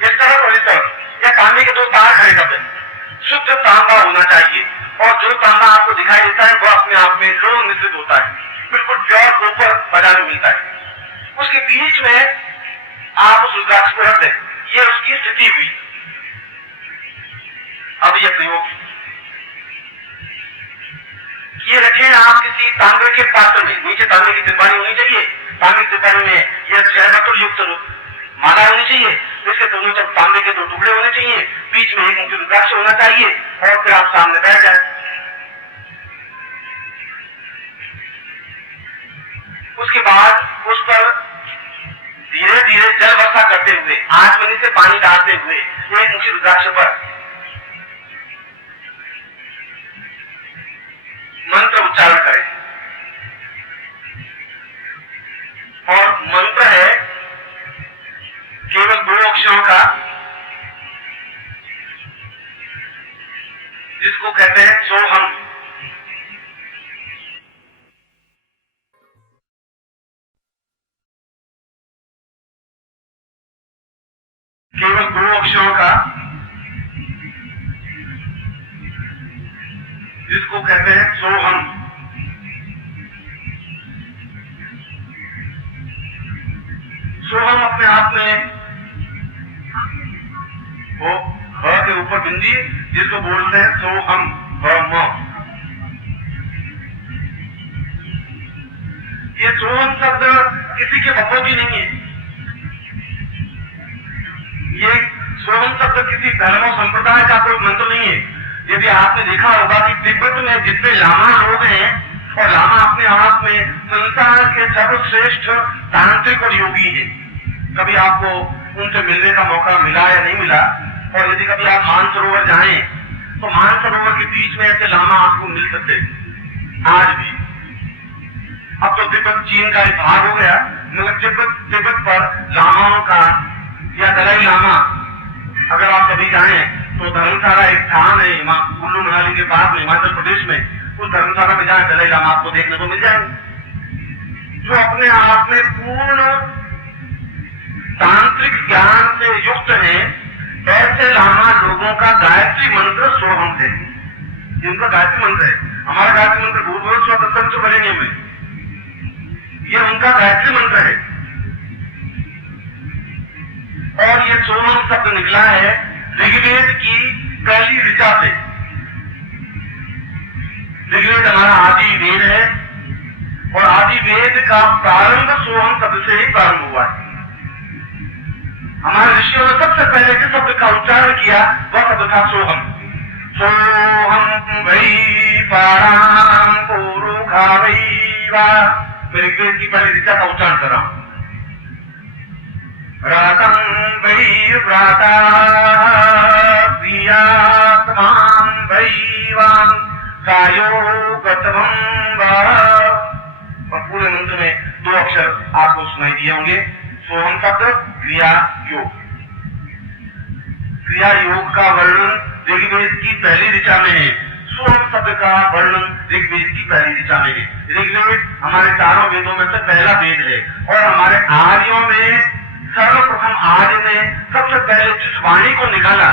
इस तरफ और इस तरफ, या तांबे के 2 तार खड़े कर दें। शुद्ध तांबा होना चाहिए, और जो तांबा आपको दिखाई देता है वह अपने आप में लोह मिश्रित होता है, बिल्कुल प्योर कॉपर बाजार में मिलता है। उसके बीच में आप उस रुद्राक्ष को रख दें, ये उसकी स्थिति हुई। अब यह प्रयोग, ये रखें आप किसी तांबे के पात्र में, नीचे तांबे की तिरपानी होनी चाहिए, तांबे की तिरपानी में यह 6 बर्तन युक्त माला होनी चाहिए, इसके दोनों तरफ तांबे के 2 टुकड़े होने चाहिए, बीच में एक मुखी रुद्राक्ष होना चाहिए, और फिर आप सामने बैठ जाए। उसके बाद उस पर धीरे धीरे जल वर्षा करते हुए, आचमनी से पानी डालते हुए एक मुखी रुद्राक्ष पर मंत्र उच्चारण करें। और मंत्र है केवल 2 अक्षरों का, जिसको कहते हैं सोहम। केवल 2 अक्षरों का, जिसको कहते हैं सोहम। सोहम अपने आप में वो ह के ऊपर बिंदी, जिसको बोलते हैं सोहम, ये सोहम शब्द किसी के बखोबी नहीं है, ये सोहम शब्द किसी धर्म और संप्रदाय का कोई मंत्र नहीं है। यदि आपने देखा होगा कि तिब्बत में जितने लामा लोग हैं, और लामा अपने आप में संसार के सर्वश्रेष्ठ तांत्रिक और योगी है। कभी आपको उनसे मिलने का मौका मिला या नहीं मिला, और यदि कभी आप मानसरोवर जाएं तो मानसरोवर के बीच में ऐसे लामा आपको मिल सकते आज भी। अब तो तिब्बत चीन का एक भाग हो गया, मगर तिब्बत पर लामाओं का या दलाई लामा, अगर आप कभी जाएं तो धर्मशाला एक स्थान है कुल्लू मनाली के पास में हिमाचल प्रदेश में, उस धर्मशाला में जाए दलाई लामा आपको देखने को मिल जाएंगे, जो अपने आप में पूर्ण तांत्रिक ज्ञान से युक्त है। ऐसे लामा लोगों का गायत्री मंत्र सोहम है, जिनका गायत्री मंत्र है। हमारा गायत्री मंत्र भूर्भुवः स्वः तत्सवितुर् वरेण्यम में, ये उनका गायत्री मंत्र है। और ये सोहम शब्द निकला है ऋग्वेद की पहली ऋचा से। ऋग्वेद हमारा आदि वेद है और आदि वेद का प्रारंभ सोहम शब्द से ही प्रारंभ हुआ है। हमारे ऋषियों ने सबसे पहले जिस शब्द का उच्चारण किया वह शब्द था सोहम। सोहम वै पाराम पुरुखा वैवा। मैं ऋग्वेद की पहली ऋचा का उच्चारण कर रहा हूं। रातम वै व्राता प्रियात्मां वैवां कायो गतवं वा। और पूरे मंत्र में 2 अक्षर आपको सुनाई दिए होंगे, सोहम शब्द क्रिया योग। क्रिया योग का वर्णन ऋग्वेद की पहली ऋचा में है, सोहम शब्द का वर्णन ऋग्वेद की पहली ऋचा में है। ऋग्वेद हमारे 4 वेदों में से पहला वेद है और हमारे आर्यों में सर्वप्रथम आर्य ने सबसे पहले जिस वाणी को निकाला,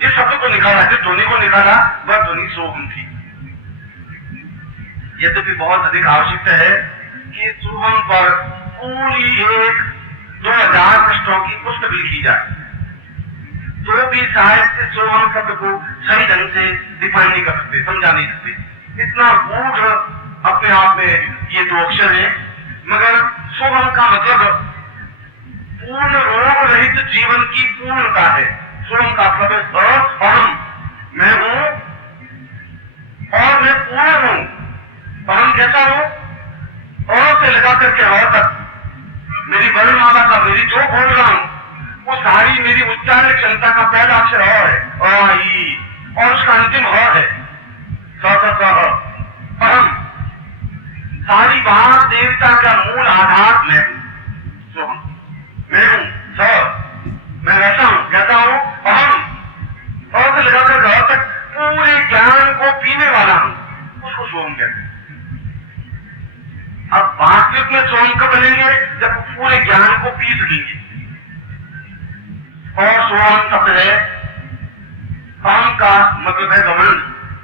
जिस शब्द को निकाला, जिस ध्वनि को निकाला, वह ध्वनि सोहम थी। यद्यपि बहुत अधिक आवश्यकता है कि सोहम पर पूरी 2000 पृष्ठों की पुस्तक लिखी जाए, तो भी शायद इस सोहम शब्द को सही ढंग से डिफाइन नहीं कर सकते, समझा नहीं सकते। इतना गूढ़ अपने आप में ये 2 अक्षर है। मगर सोहम का मतलब पूर्ण रोग रहित जीवन की पूर्णता है। सोहम का मतलब अहम, मैं हूं और मैं पूर्ण हूं। अहम कैसा हूं? और से लगा करके और तक मेरी वर्णमाला का, मेरी जो बोल रहा हूं वो सारी मेरी उच्चारण क्षमता का पहला अक्षर है और उसका अंतिम है अहम। सारी बात देवता का मूल आधार में सोहम, मैं हूं मैं वैसा हूं, कहता हूं अहम। और से लगाकर और तक पूरे ज्ञान को पीने वाला हूं, उसको सोहम कहते हैं। अब वास्तविक में सोहम कब बनेंगे? जब पूरे ज्ञान को पी सकेंगे। और सोहम शब्द है, अहम का मतलब है घमंड,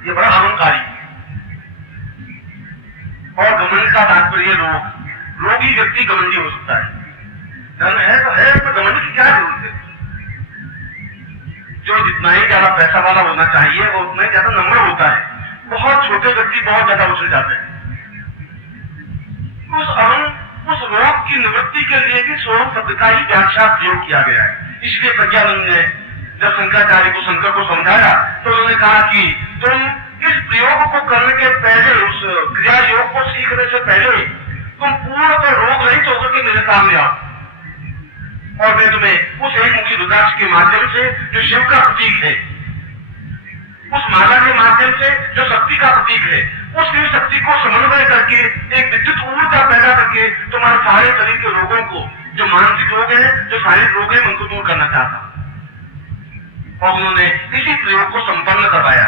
ये बड़ा अहंकारी। और घमंड का तात्पर्य रोगी व्यक्ति घमंडी हो सकता है। धन है तो है, तो घमंड की क्या जरूरत है? जो जितना ही ज्यादा पैसा वाला होना चाहिए वो उतना ही ज्यादा नम्र होता है। बहुत छोटे व्यक्ति बहुत ज्यादा उछल जाते हैं। उस रोग की निवृत्ति के लिए भी सोहम शब्द का ही व्याख्या प्रयोग किया गया है। इसलिए प्रज्ञानंद ने जब शंकराचार्य को शंकर को समझाया तो उन्होंने कहा कि तुम इस प्रयोग को करने के पहले, उस क्रिया योग को सीखने से पहले तुम पूर्ण पर रोग रहित होकर के मेरे सामने आओ और मैं तुम्हें उस एक मुखी रुद्राक्ष के माध्यम से जो शिव का प्रतीक है, उस माला के माध्यम से जो शक्ति का प्रतीक है, उस शिव शक्ति को समन्वय करके एक विद्युत ऊर्जा पैदा करके तुम्हारे सारे शरीर के रोगों को, जो मानसिक रोग है, जो शारीरिक रोग है, उनको दूर करना चाहता। और उन्होंने इसी प्रयोग को संपन्न करवाया।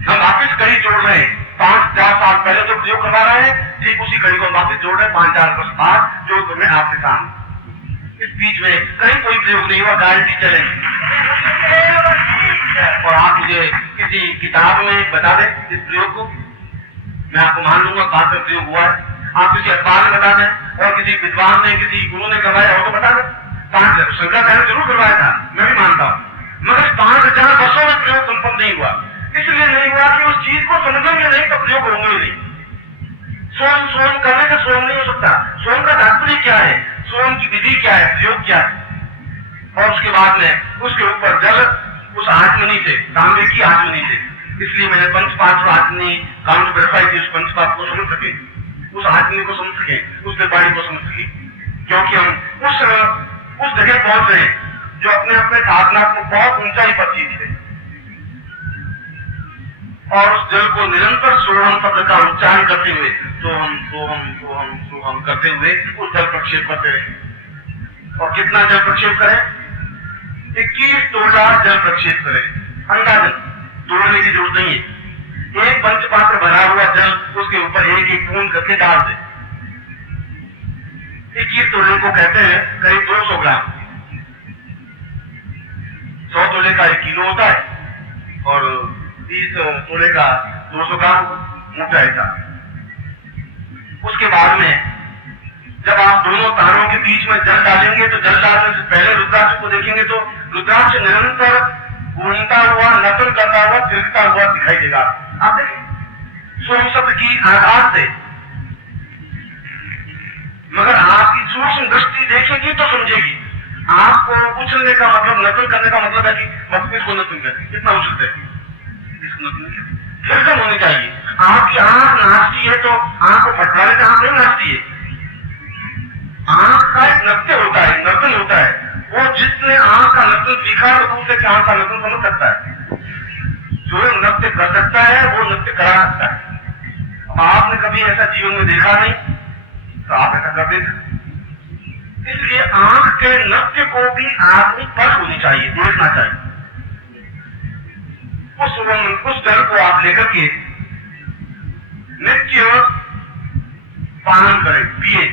हम वापिस कड़ी जोड़ रहे हैं, 5-4 साल पहले जो प्रयोग करवा रहे हैं, ठीक उसी कड़ी को वापिस जोड़ रहे हैं 5-4 वर्ष बाद, जो तुम्हें आपके सामने। इस बीच में कहीं कोई प्रयोग नहीं हुआ, गारंटी चलेगी। और आप मुझे किसी किताब में बता दें इस प्रयोग को, मैं आपको मान लूंगा कहां पर प्रयोग हुआ है। आप किसी अखबार में बता दें और किसी विद्वान ने, किसी गुरु ने करवाया हो तो बता दें। शंकराचार्य जरूर करवाया था, मैं भी मानता हूं, मगर 5,000 वर्षों में प्रयोग संपन्न नहीं हुआ। इसलिए नहीं हुआ कि उस चीज को समझेंगे नहीं तो प्रयोग होंगे नहीं। स्वयं करने से स्वयं नहीं हो सकता। स्वयं का तात्पर्य क्या है, स्वयं की विधि क्या है, प्रयोग क्या है। और उसके बाद में उसके ऊपर जल उस आत्मनी से, तांबे की आत्मनी से, इसलिए मैंने पंचपात्र आत्मनी काउंट वेरीफाई की, उस पंचपात्र को समझ सके, उस आत्मनी को समझ सके, उस निर्वाणी को समझ सके। क्योंकि हम उस जगह पहुंच रहे हैं जो अपने अपने साधना को बहुत ऊंचाई पर चीज है। और उस जल को निरंतर सोहम शब्द का उच्चारण करते हुए सोहम सोहम सोहम सोहम करते हुए उस जल प्रक्षेप करते रहे। और कितना जल प्रक्षेप करें? 21 तोला जल प्रक्षेप करें। अंदाजन तोड़ने की जरूरत नहीं है। एक पंचपात्र भरा हुआ जल उसके ऊपर एक एक बूंद करके डाल दे। 21 तोले को कहते हैं करीब 200 ग्राम। 100 तोले का 1 किलो होता है और 30 तोले का 200 ग्राम ऊंचाई था। उसके बाद में जब आप दोनों तारों के बीच में जल डालेंगे तो जल डालने से पहले रुद्राक्ष को देखेंगे तो रुद्राक्ष निरंतर घूमता हुआ, नकल करता हुआ, तिरकता हुआ दिखाई देगा। आप देखिए सोम शब्द की आघात से, मगर आपकी सूक्ष्म दृष्टि देखेगी तो समझेगी। आपको उछलने का मतलब, नकल करने का मतलब है कि मस्तिष्क को नकल कर कितना उछलते हैं, फिर होनी चाहिए। आपकी आंख नाचती है तो आंख को फटकाने से आंख नहीं नाचती है। आंख का एक नृत्य होता है, नर्तन होता है। वो जिसने आंख का नर्तन सीखा तो दूसरे की आंख का नर्तन समझ सकता है। जो नृत्य कर सकता है वो नृत्य करा सकता है। आपने कभी ऐसा जीवन में देखा नहीं तो आप ऐसा कर देते। इसलिए आंख के नृत्य को भी आदमी पर होनी चाहिए, देखना चाहिए। उस जल को आप लेकर के नित्य पान करें, पिए।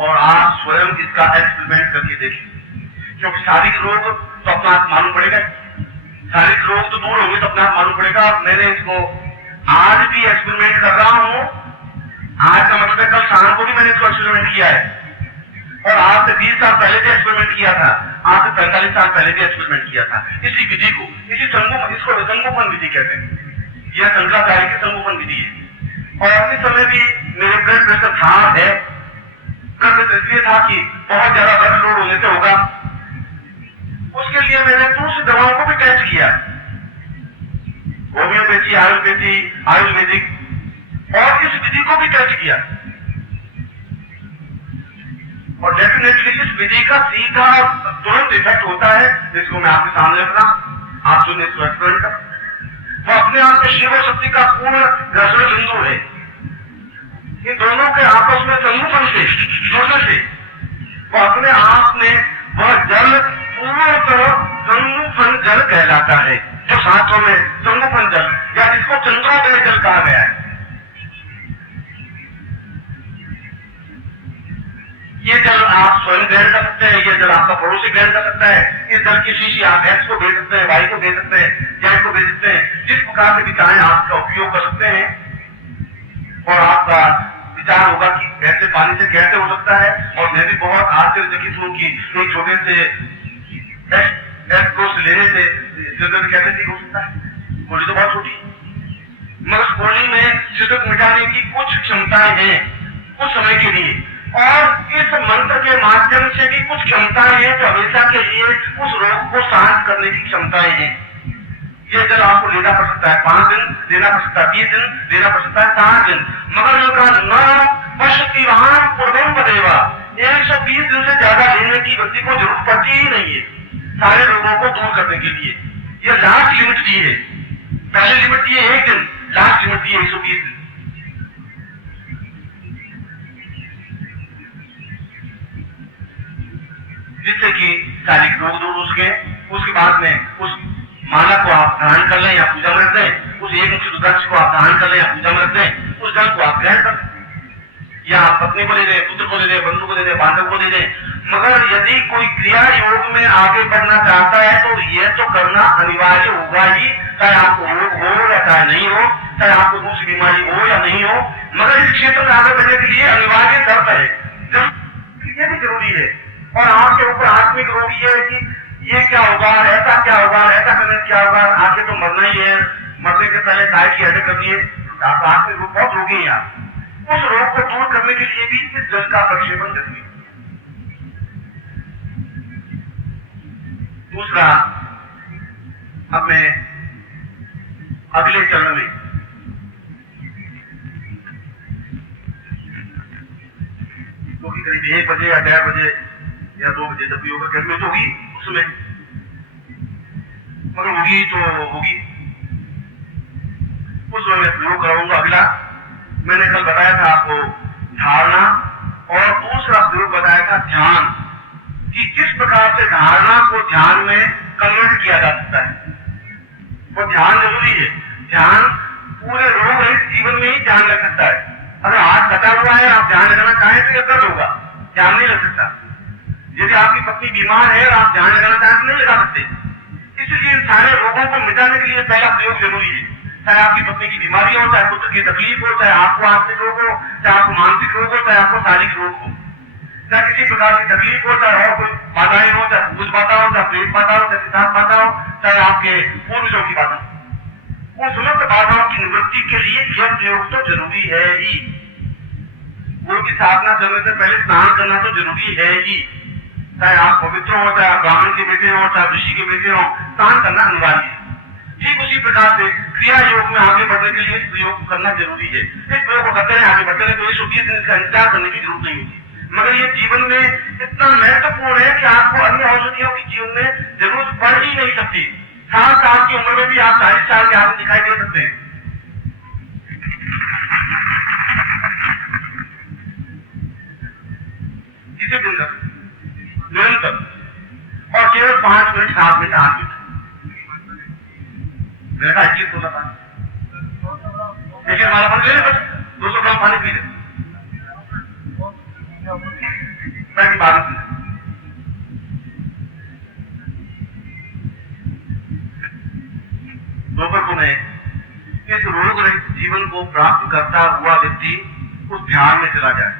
और आप स्वयं इसका एक्सपेरिमेंट करके देखें। क्योंकि शारीरिक रोग तो अपना आप मालूम पड़ेगा, शारीरिक रोग तो दूर होंगे तो अपना आप मालूम पड़ेगा। मैंने इसको आज भी एक्सपेरिमेंट कर रहा हूं। आज का मतलब है कल शाम को भी मैंने इसको एक्सपेरिमेंट किया है और आज से 20 साल पहले भी एक्सपेरिमेंट किया था, आज से 45 साल पहले भी एक्सपेरिमेंट किया था। इसी विधि को, इसी इसको संगोपन विधि कहते हैं। यह शंकराचार्य की संगोपन विधि है। और इस समय भी मेरे ब्लड प्रेशर था है, इसलिए था कि बहुत ज्यादा ब्लड लोड होने से होगा। उसके लिए मैंने दूसरी दवाओं को भी टेस्ट किया, होम्योपैथी, आयुर्वेदी, आयुर्वेदिक, और इस विधि को भी टेस्ट किया। और डेफिनेटली इस विधि का सीधा तुरंत इफेक्ट होता है, जिसको मैं आपके सामने रखना, आप सुनिए इसको एक्सपेरिमेंट कर। वो अपने आप में शिव शक्ति का पूर्ण घर्षण बिंदु है। इन दोनों के आपस में संगोपन से जुड़ने से वो अपने आप में वह जल पूर्णतः संगोपन जल कहलाता है, जो शास्त्रों में संगोपन जल या जिसको चंद्रोदय जल कहा गया है। ये जल आप स्वयं ग्रहण कर सकते हैं, ये जल आपका पड़ोसी ग्रहण कर सकता है। इस जल की शीशी आप एक्स को भेज सकते हैं, वाई को भेज सकते हैं, जेड को भेज सकते हैं। जिस प्रकार से भी चाहें आप इसका उपयोग कर सकते हैं। और आपका विचार होगा कि ऐसे पानी से कैसे हो सकता है। और मैं भी बहुत आश्चर्यचकित हूं कि एक छोटे से एक्स को लेने से शिद्दत कैसे ठीक हो सकता है। गोली तो बहुत छोटी, मगर गोली में शिद्दत मिटाने की कुछ क्षमताएं हैं कुछ समय के लिए, और इस मंत्र के माध्यम से भी कुछ क्षमताएं हैं जो हमेशा के लिए उस रोग को शांत करने की क्षमताएं हैं। ये जल आपको लेना पड़ सकता है 5 दिन, लेना पड़ सकता है 20 दिन, लेना पड़ सकता है 7 दिन, मगर न पश्यति राम पूर्वम बदेवा। 120 दिन से ज्यादा लेने की व्यक्ति को जरूरत पड़ती ही नहीं है सारे रोगों को दूर करने के लिए। यह लास्ट लिमिट दी है। पहले लिमिट दी है 1 दिन, लास्ट लिमिट दी है 120 दिन। जिससे कि शारीरिक रोग दूर हो सके। उसके बाद में उस माला को आप धारण कर लें या पूजा में रख दें, उस एक मुखी रुद्राक्ष को आप धारण कर लें या पूजा में रख दें, उस जल को आप ग्रहण कर दें, या आप पत्नी को दे दें, पुत्र को दे दें, बंधु को दे दें, बांधव को दे दें। मगर यदि कोई क्रिया योग में आगे बढ़ना चाहता है तो यह तो करना अनिवार्य होगा ही, चाहे आपको रोग हो या चाहे नहीं हो, चाहे आपको दूसरी बीमारी हो या नहीं हो। मगर इस क्षेत्र में आगे बढ़ने के लिए अनिवार्य शर्त है, यह भी जरूरी है। और आपके ऊपर आत्मिक रोग ये है कि ये क्या होगा, ऐसा क्या होगा, ऐसा करने से क्या होगा, आगे तो मरना ही है, मरने के पहले गाय की हड्डी करनी है। आत्मिक रोग बहुत रोगी है आप, उस रोग को दूर करने के लिए भी इस जल का प्रक्षेपण जरूरी है। दूसरा, अब मैं अगले चरण में तो होगी करीब 1 बजे या 1:30 बजे या 2 बजे, जब भी होगा गर्मी तो होगी उसमें, मगर होगी तो होगी। उस मैं प्रयोग कराऊंगा। अगला मैंने कल बताया था आपको धारणा, और दूसरा प्रयोग बताया था ध्यान, कि किस प्रकार से धारणा को ध्यान में कन्वर्ट किया जा सकता है। वो ध्यान जरूरी है। ध्यान पूरे रोग रहित जीवन में ही ध्यान लग सकता है। अगर हाथ कटा हुआ है, आप ध्यान लगाना चाहें तो यह दर्द होगा, ध्यान नहीं लग सकता। यदि आपकी पत्नी बीमार है और आप ध्यान लगाना चाहें तो नहीं लगा सकते। इसलिए इन सारे रोगों को मिटाने के लिए पहला प्रयोग जरूरी है। चाहे आपकी पत्नी की बीमारी हो, चाहे पुत्र की तकलीफ हो, चाहे आपको आर्थिक रोग हो, चाहे आपको मानसिक रोग हो, चाहे आपको शारीरिक रोग हो, चाहे किसी प्रकार की तकलीफ हो, चाहे और कोई बाधाएं हो, चाहे कुछ बाधा हो, चाहे प्रेत बाधा हो, चाहे सिद्धांत बाधा हो, चाहे आपके पूर्वजों की बाधा, उन समस्त बाधाओं की निवृत्ति के लिए यह प्रयोग तो जरूरी है ही। गुरु की साधना करने से पहले स्नान करना तो जरूरी है ही। चाहे आप पवित्र हो, चाहे आप ब्राह्मण के बेटे हो, चाहे ऋषि के बेटे हो, स्नान करना अनिवार्य है। ठीक उसी प्रकार से क्रिया योग में आगे बढ़ने के लिए इस प्रयोग करना जरूरी है। इस प्रयोग को करते रहे, आगे बढ़ते रहे, तो 120 दिन इसका इंतजार करने की जरूरत नहीं होती। मगर ये जीवन में इतना महत्वपूर्ण है कि आपको अन्य औषधियों की जीवन में जरूरत पड़ ही नहीं सकती। 60 साल की उम्र में भी आप 40 साल के आदमी दिखाई दे सकते हैं। इसी दिन तक निरंतर, और केवल 5 मिनट, 7 मिनट, 8 मिनट बैठा 21 होता पानी, लेकिन हमारा पानी ले बस 200 ग्राम पानी पी ले, बैठ बात पी ले। दोपहर को मैं इस रोग रहित जीवन को प्राप्त करता हुआ व्यक्ति उस ध्यान में चला जाए।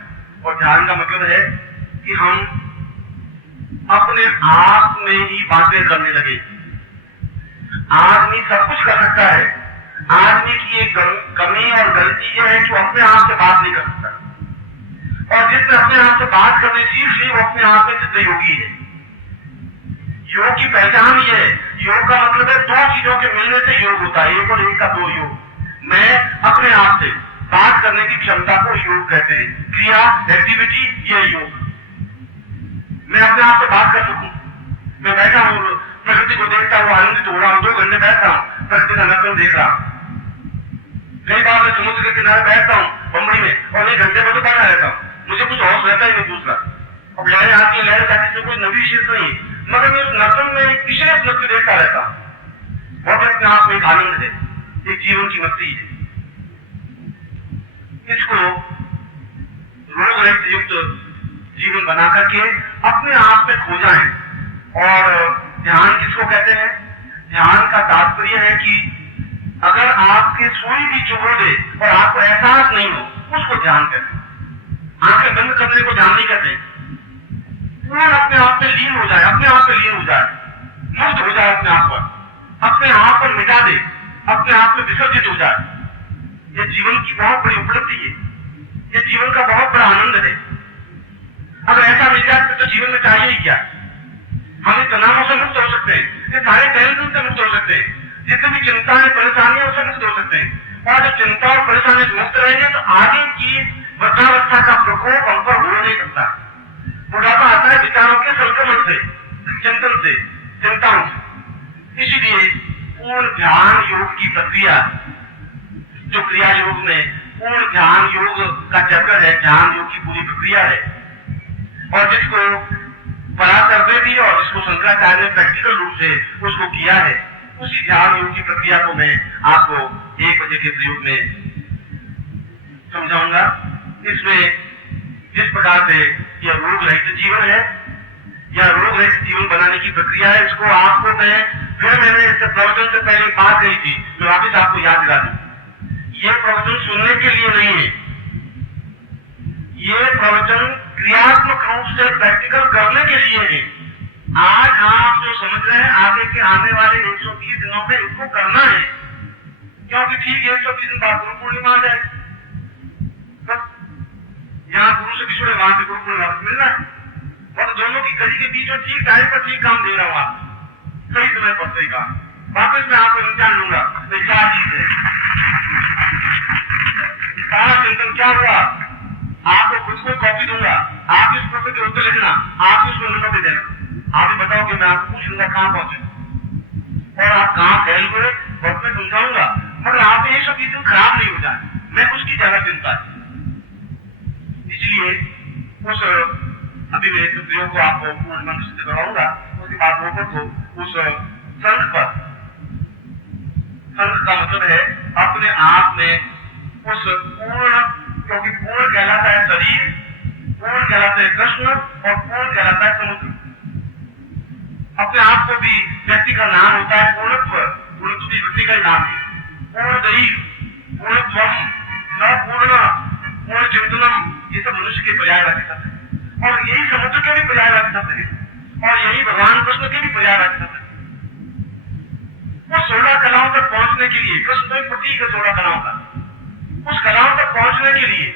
और ध्यान का मतलब है कि हम अपने आप में ही बातें करने लगे। आदमी सब कुछ कर सकता है। आदमी की एक कमी और गलती यह है कि वो अपने आप से बात नहीं कर सकता, और जिसने अपने आप से बात करनी सीख ली वो अपने आप में सिद्ध योगी है। योग की पहचान ये है, योग का मतलब है 2 चीजों के मिलने से योग होता है, 1 और 1 का 2 योग। मैं अपने आप से बात करने की क्षमता को योग कहते हैं। क्रिया, एक्टिविटी, ये योग। मैं अपने आप से बात कर सकूं। मैं बैठा हूं, प्रकृति को देखता हुआ आनंदित हो रहा हूं, 2 घंटे बैठ रहा हूं, प्रकृति का नृत्य देख रहा हूं। कई बार मैं समुद्र के किनारे बैठता हूं बम्बई में, और 1 घंटे में तो बैठा रहता हूं, मुझे कुछ और रहता ही नहीं दूसरा। अब लहरें आती है, लहरें जाती है, कोई नवी विशेष नहीं, मगर मैं उस नर्तन में एक विशेष नृत्य देखता रहता हूं। बहुत अपने आप में एक आनंद है, एक जीवन की मस्ती है। इसको रोग रहित युक्त जीवन बना करके अपने आप में खो जाएं। और ध्यान किसको कहते हैं? ध्यान का तात्पर्य है कि अगर आपके सुई भी चुभो दे और आपको एहसास नहीं हो, उसको ध्यान कहते हैं। आंखें बंद करने को ध्यान नहीं कहते। पूर्ण अपने आप में लीन हो जाए, अपने आप में लीन हो जाए, मुक्त हो जाए, अपने आप पर मिटा दे, अपने आप में विसर्जित हो जाए। यह जीवन की बहुत बड़ी उपलब्धि है, यह जीवन का बहुत बड़ा आनंद है। अगर ऐसा मिल जाए तो जीवन में चाहिए ही क्या? हम इस तनावों से मुक्त हो सकते हैं, ये सारे टेंशन से मुक्त हो सकते हैं, जितनी भी चिंताएं परेशानियां से मुक्त हो सकते हैं। और जब चिंता और परेशानी से मुक्त रहेंगे तो आगे की वृद्धावस्था का प्रकोप हम पर हो नहीं सकता। बुढ़ापा आता है विचारों के संक्रमण से, चिंतन से, चिंताओं से। इसीलिए पूर्ण ध्यान योग की प्रक्रिया, जो क्रिया योग में पूर्ण ध्यान योग का चक्र है, ध्यान योग की पूरी प्रक्रिया है, और जिसको पराशर ने भी और जिसको शंकराचार्य ने प्रैक्टिकल रूप से उसको किया है, उसी ध्यान योग की प्रक्रिया को मैं आपको 1 बजे के प्रयोग में समझाऊंगा। इसमें जिस प्रकार से यह रोग रहित जीवन है, यह रोग रहित जीवन बनाने की प्रक्रिया है, इसको आपको मैंने इस प्रवचन से पहले बात कही थी, मैं वापिस आपको याद दिला दूं। ये प्रवचन सुनने के लिए नहीं है, ये प्रवचन क्रियात्मक रूप से प्रैक्टिकल करने के लिए है। आज आप जो समझ रहे हैं, आगे के आने वाले 130 दिनों में इसको करना है, क्योंकि ठीक 130 दिन बाद गुरु पूर्णिमा आ जाएगी। यहाँ गुरु से पिछड़े, वहां से गुरु पूर्णिमा मिलना है, और दोनों की कड़ी के बीच में ठीक टाइम पर ठीक काम दे रहा हूँ, आप सही समय पर सही काम। वापस मैं आपको इम्तिहान लूंगा। क्या चीज है, सारा चिंतन क्या हुआ? आपको खुद को कॉपी दूंगा, आप इस प्रश्न के उत्तर लिखना, आप उसको नंबर दे देना। आप ही बताओ कि मैं आपको पूछूंगा कहाँ पहुंचे और आप कहाँ फैल हुए और मैं समझाऊंगा, मगर आप ये सब चीजें खराब नहीं हो जाए, मैं उसकी ज्यादा चिंता है। इसलिए उस अभिवेक प्रयोग को आपको पूर्ण मन से कराऊंगा। उसके बाद वो को उस संघ पर, संघ का मतलब है अपने आप में उस पूर्ण, क्योंकि पूर्ण कहलाता है शरीर, पूर्ण कहलाता है कृष्ण और पूर्ण कहलाता है समुद्र। अपने आप को भी व्यक्ति का नाम होता है पूर्णत्व, पूर्णत्व भी व्यक्ति का ही नाम है। पूर्ण दैव, पूर्णत्वम, न पूर्ण, पूर्ण चिंतनम, ये सब मनुष्य के पर्यायवाची शब्द है और यही समुद्र के भी पर्यायवाची शब्द है और यही भगवान कृष्ण के भी पर्यायवाची शब्द है। वो 16 कलाओं तक पहुंचने के लिए, कृष्ण तो एक प्रतीक है 16 कलाओं का, उस कलाओं तक पहुंचने के लिए,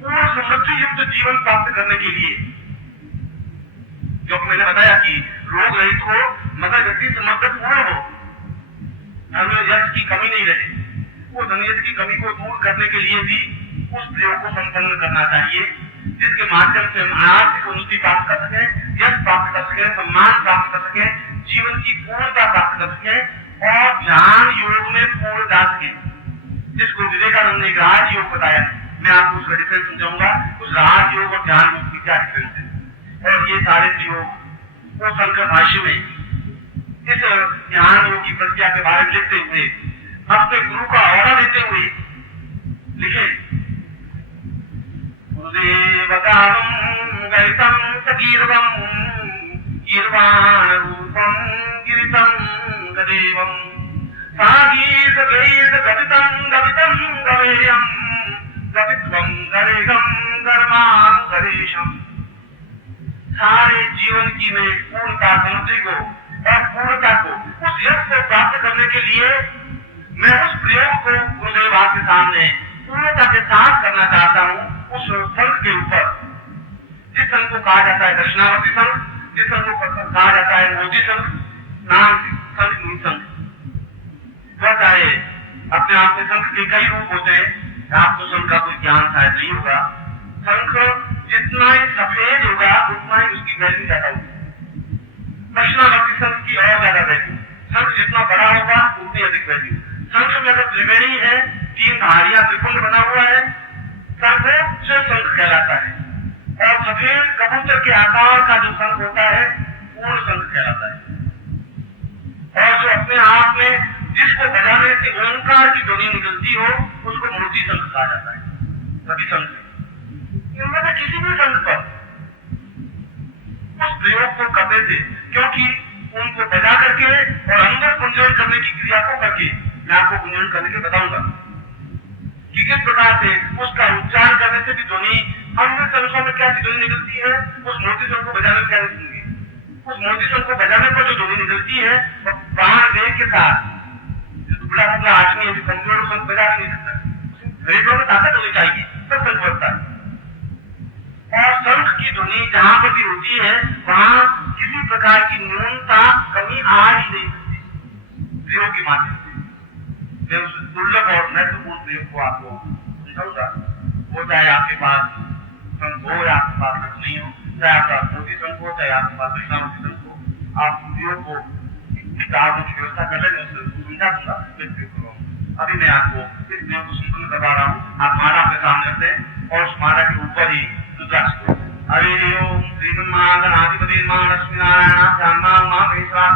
पूर्ण समृद्धि युक्त जीवन प्राप्त करने के लिए, क्योंकि मैंने बताया कि रोग रहित हो मगर व्यक्ति समर्थ पूर्ण हो, धन यश की कमी नहीं रहे, वो धन यश की कमी को दूर करने के लिए भी उस प्रयोग को संपन्न करना चाहिए, जिसके माध्यम से हम आर्थिक उन्नति प्राप्त कर सके, यश प्राप्त कर सके, सम्मान प्राप्त कर सके, जीवन की पूर्णता प्राप्त कर सके और ध्यान योग में पूर्ण जा सके, जिसको विवेकानंद ने राजयोग बताया। मैं आपको उसका डिफरेंस समझाऊंगा, उस राजयोग और ध्यान योग की क्या डिफरेंस है। और ये सारे प्रयोग वो शंकर भाष्य में इस ध्यान योग की प्रक्रिया के बारे में लिखते हुए, अपने गुरु का औरा देते हुए लिखे, गुरुदेव कामं गैतं सकीर्वं कीर्वाण रूपं गिरितं गदेवं सागीत गीत गदितं गदितं गवेयं गदित्वं गरेगं गर्मां गरेशं। सारे जीवन की में पूर्णता समृद्धि को और पूर्णता को, उस यश को प्राप्त करने के लिए मैं उस प्रयोग को गुरुदेव आपके सामने पूर्णता के साथ करना चाहता हूँ। उस संघ के ऊपर, जिस संघ को कहा जाता है दक्षिणावर्ती संघ, जिस संघ को कहा जाता है मोदी संघ, नाम संघ संघ, वह चाहे अपने आप में संघ के कई रूप होते हैं, आपको संघ का कोई ज्ञान शायद नहीं होगा। संघ जितना ही सफेद होगा उतना ही उसकी वैल्यू ज्यादा होगी, दक्षिणावर्ती संघ की और ज्यादा वैल्यू, संघ जितना बड़ा होगा उतनी अधिक वैल्यू। संघ में अगर त्रिवेणी है, 3 धारियां त्रिपुंड बना हुआ है, सर्वोच्च संघ कहलाता है और सफेद कबूतर के आकार का जो संघ होता है पूर्ण संघ कहलाता है। और जो अपने आप में जिसको बजाने से ओंकार की ध्वनि निकलती हो उसको मूर्ति संघ कहा जाता है। सभी संघ इनमें से किसी भी संघ पर उस प्रयोग को करते थे, क्योंकि उनको बजा करके और अंदर गुंजन करने की क्रिया को करके मैं आपको गुंजन करने के बताऊंगा कि किस प्रकार से उसका उच्चारण करने से भी ध्वनि, अन्य संघों में क्या ध्वनि निकलती है, उस मूर्ति संघ को बजाने में क्या निकलती है, उस मूर्ति संघ को बजाने पर जो ध्वनि निकलती है वो प्राण वेग के साथ, दुबला पतला आदमी है जो कमजोर संघ बजा नहीं सकता, शरीर में ताकत होनी चाहिए तब संघ बजता है। और संघ की ध्वनि जहां पर भी होती है वहां किसी प्रकार की न्यूनता कमी आ ही नहीं सकती प्रयोग के माध्यम से। मैं उस दुर्लभ और महत्वपूर्ण प्रयोग को आपको समझाऊंगा, वो चाहे आपके पास संघ हो या आपके पास संघ नहीं हो, चाहे आपका मोदी संघ हो चाहे आपके पास दक्षिणावर्ती संघ हो, आप प्रयोग को किताबों की व्यवस्था कर लेंगे, उसको समझा दूंगा, फिर प्रयोग करूंगा। अभी मैं आपको इस प्रयोग को संपन्न करवा रहा हूँ। आप माला अपने सामने रखते हैं और उस माला के ऊपर ही हरि ओम श्रीमन्नारायणाधिपति मां लक्ष्मी नारायण ब्रह्मा मां महेश्वरा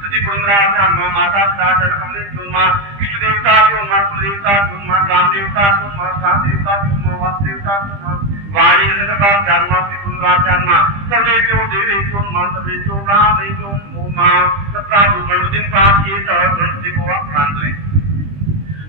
सती पुंद्रा ब्रह्मा माता पिता कमले तुमा विष्णु देवता तुमा कुल देवता तुमा राम देवता तुमा सात देवता तुमा वास देवता तुमा वाणी नंदका जन्मा पुंद्रा जन्मा सर्वे जो देवी तुमा सर्वे जो राम जो मोमा सत्ता गुण दिन पास ये सब गणति को आप ध्यान दें।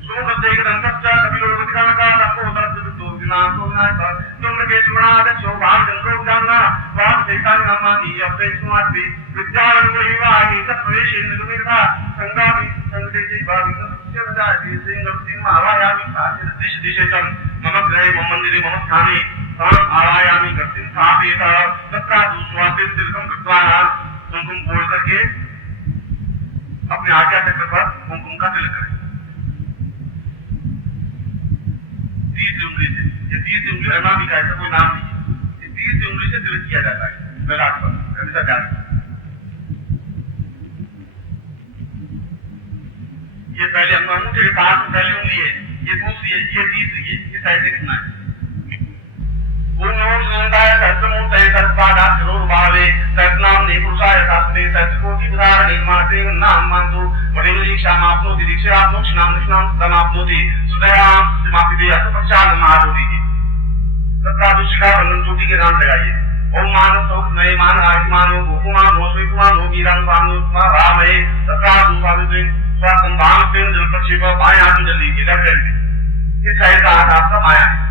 सुमते के दंतस्चा कपिलो विक्रम का सबको दर्द तो विनाश हो जाए तुम के चुनाव शोभान जंगो जानना वाद देखान नामानी अपने सुमात भी विद्यारण को युवानी सत्वेश निर्मिता संगामी संगे जी भावी सत्य जाति सिंह सिंह आवायामी साथ दिश दिशेतम मम ग्रहे मम मंदिरे मम स्थाने ताम आवायामी गतिं स्थापिता तत्रा दुस्वासित तिलकम कृत्वा कुमकुम बोल करके अपने आज्ञा चक्र पर कुमकुम का तिलक करें। 30 उंगली से, ये 30 उंगली अनामिका है, कोई नाम नहीं है, ये 30 उंगली से तिलक किया जाता है ललाट पर, हमेशा ध्यान। ये पहले अंगूठे के पास पहली उंगली है, ये दूसरी है, ये तीसरी है, ये साइड से कितना है? ओम नमोदाय सहस्रमूर्तये सहस्रपादाक्षरोर्भावे सहस्रनाम पुरुषाय शास्त्रे सहस्रकोटि उदाहरणे माते नाम मान्तु वरेदीक्षामाप्नोति दीक्षाप्नोक्षणाम निष्णाम समाप्नोति सुदयाम समापिते असपक्षान महारोति। तत्रादुष्का वंदन चोटी के नाम लगाइए। ओम मानसो नयमान आदिमानो गोकुमान नोस्विकुमान नोगीरान पानुत्मा रामये तत्रादुसाविते स्वातंभाम तेन जलप्रक्षेप बायां जल लीजिए लेफ्ट हैंड। इस साइड का हाथ आपका माया है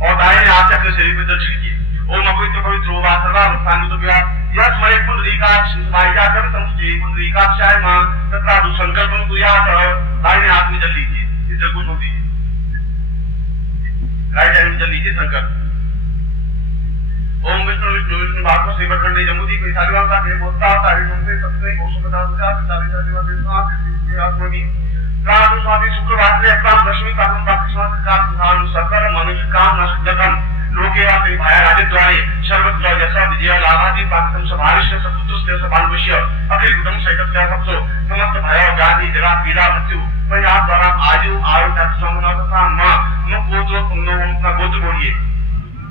और दाहिने हाथ से अपने शरीर में दर्शन कीजिए। ओम अपवित्र पवित्र होगा सर्वा सांगतो गया यस मय पुंडरीकाक्ष वायुजातम संस्थे पुंडरीकाक्षाय मां तथा दु संकल्पम कुर्यात। दाहिने हाथ में जल लीजिए, इस जल को छोड़ दीजिए, राइट हैंड में जल लीजिए संकल्प। ओम विष्णु विष्णु विष्णु भागवत सेवा करने जमुदी कोई सालिवान का देव होता तारी तुमसे सबसे कोशो बता दूंगा पिताजी देवा देवा आत्मनी प्राण स्वामी शुक्रवार से अपना लक्ष्मी का हम कृष्ण का ध्यान सकल मनुष्य काम नष्टकम लोके आते भाया राजद्वारे सर्वत्र यशा विजय लाभादि प्राप्तम सभारिष्य सपुत्र से सभानवश्य अखिल कुटुंब सहित सबसो समस्त भय व्याधि जरा पीड़ा मृत्यु मैं आप द्वारा आयु आरोग्य समनता मां नो गोत्र पुण्य अपना गोत्र बोलिए,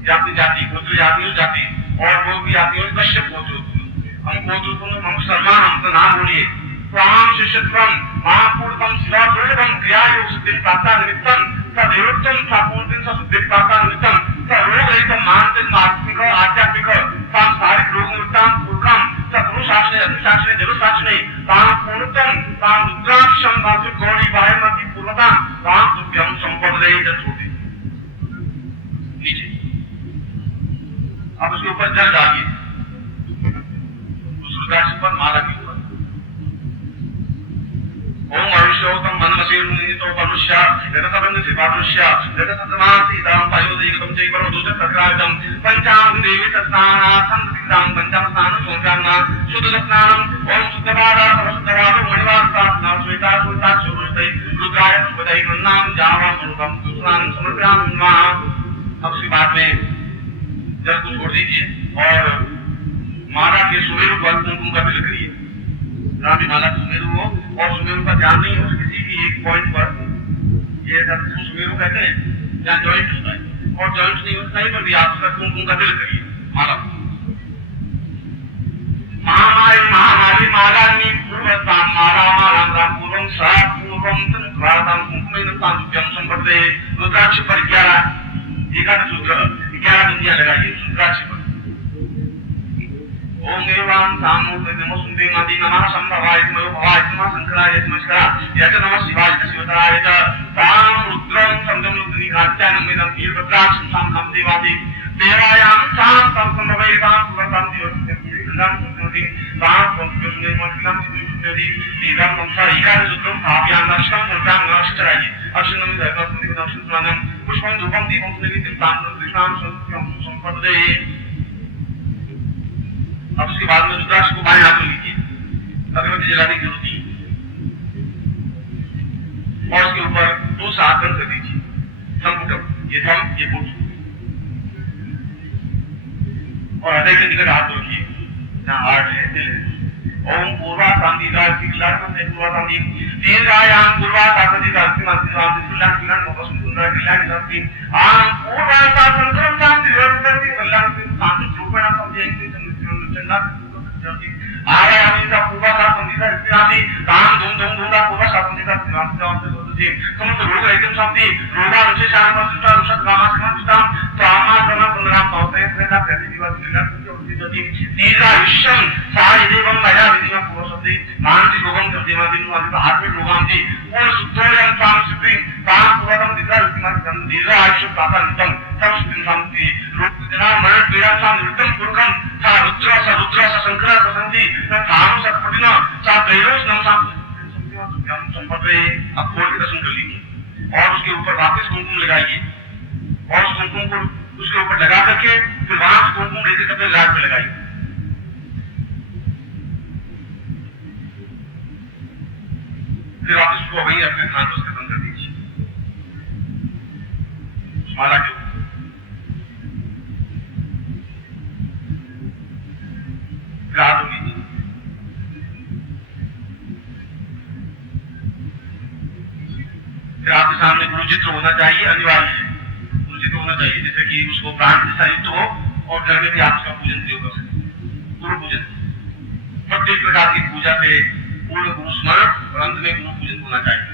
जाति जाति गोत्र जाति जाति और वो भी जाति और कश्यप गोत्र हम गोत्र पुण्य हम शर्मा हम तो नाम बोलिए। स्वाम शिष्यत्वम महापूर्वम शिवापूर्वम क्रिया योग सिद्धि प्राप्ता निमित्तम सदेवत्वम सापूर्तिम सिद्धि प्राप्ता निमित्तम सरोग रहित मानसिक आत्मिक आध्यात्मिक सांसारिक रोग मुक्ताम पूर्वम सपुरुषाश्रय अनुशाश्रय जरुशाश्रय ताम पूर्णतम ताम रुद्राक्षम वासु गौरी वायुमती पूर्वताम ताम तुभ्यम संपदे जसोति। नीचे अब उसके ऊपर जल डालिए, उस रुद्राक्ष पर माला की ऊपर। ओम मनुष्योतम मनमसेरुनितो मनुष्य जगतबंध शिवानुष्य जगतसमासी दाम पायोदयिकम चैव दुष्ट सक्रादम पंचांग देवी तस्नानाथं सिद्धां पंचम स्नान सोचाना शुद्ध स्नानम ओम शुद्धवारा समस्तवारो मणिवार स्नान श्वेता श्वेता शुरुते रुद्राय सुपदय नाम जावा मुरुकम स्नान समर्पयामि नमः। अब इसी बात में जल को छोड़ दीजिए और माला के सुमेरु पर कुमकुम का तिलक करिए। रामी माला सुमेरु हो और सुमेरु का ध्यान नहीं हो किसी भी एक पॉइंट पर, ये सुमेरु कहते हैं जहाँ जॉइंट होता है और जॉइंट नहीं होता है पर भी आप उसका कुमकुम का तिलक करिए माला। महामारी महामारी माला में पूर्वताम माला माला राम पूर्वम सा पूर्वम तनुराताम कुमकुमेन तांतुभ्यम संपदे। रुद्राक्ष पर 11 सूत्र 11 बिंदियां लगाइए रुद्राक्ष पर। ओम देवान सामूर्ति नमो सुंदे नदी नमः संभवाय नमो भवाय नमः शंकराय नमस्कार यच नमः शिवाय शिवतराय च ताम रुद्रं संगम रुद्रिकात्यान मेदं वीरभद्राक्ष संगम देवादि देवायां ताम संभवैतां पुरतां दिवसं सुति ताम संस्कृतिं मन्त्रं सिद्धि लीलां संसार इकार सूत्रं स्थापयामि नष्टं मुद्रां नष्टराय अक्षनं धर्मं सुनानं पुष्पं धूपं दीपं निवेदितां कृष्णां संपदे। अब उसके बाद में रुद्राक्ष को बाएं हाथ में लीजिए, अगरबत्ती जलाने की जरूरत नहीं और उसके ऊपर 2 सात बंद कर दीजिए संपुटम, ये थम ये पुट और हृदय के निकट हाथ रखिए जहाँ हार्ट है दिल है। ओम पूर्वा शांति गायत्री कल्याण से पूर्वा शांति दीर्घायां पूर्वा शांति गायत्री मंत्र शांति कल्याण कल्याण मोक्ष सुंदर कल्याण शांति आम पूर्वा शांति शांति शांति कल्याण शांति रूपेण समझेंगे आयामी का पूर्वा का संगीता इत्यादि काम धूम धूम धूम का पूर्वा का संगीता सिद्धांत से होती है। समस्त रोग एकदम शांति रोगा रुचि शांत सुष्टा रुषद गामा समाप्ताम प्रामा प्रणा पुनराम पौते प्रेरणा प्रतिदिवस निगम होती होती तीसरा विश्वम सारी देवम मया विधिमा पूर्व शब्दी मानसिक रोगम सर्दिमा दिन वाली आत्मिक रोगाम जी पूर्ण शुद्धोयम काम सिद्धि काम पूर्वतम दिशा विधिमा गंध दीर्घ आयुष्य प्राप्त नितम सब सिद्धि शांति रोग जना मरण पीड़ा सा नित्यम पुरखम सा रुद्र सा शंकर सा संधि सा काम सा पटिना सा दैरोस नम सा संपदे। अब खोल के दर्शन कर लीजिए और उसके ऊपर वापस कुमकुम लगाइए और उस कुमकुम को उसके ऊपर लगा करके फिर वहां से कुमकुम लेकर अपने लाट में लगाइए। फिर वापस उसको वहीं अपने स्थान पर खत्म कर दीजिए। माला के ऊपर हाथ नीचे, फिर आपके सामने गुरु चित्र होना चाहिए, अनिवार्य है गुरु चित्र होना चाहिए, जैसे कि उसको प्राण से युक्त हो और घर में भी आप उसका पूजन प्रयोग कर सकते हैं। गुरु पूजन प्रत्येक प्रकार की पूजा से पूर्ण गुरु स्मरण और अंत में गुरु पूजन होना चाहिए।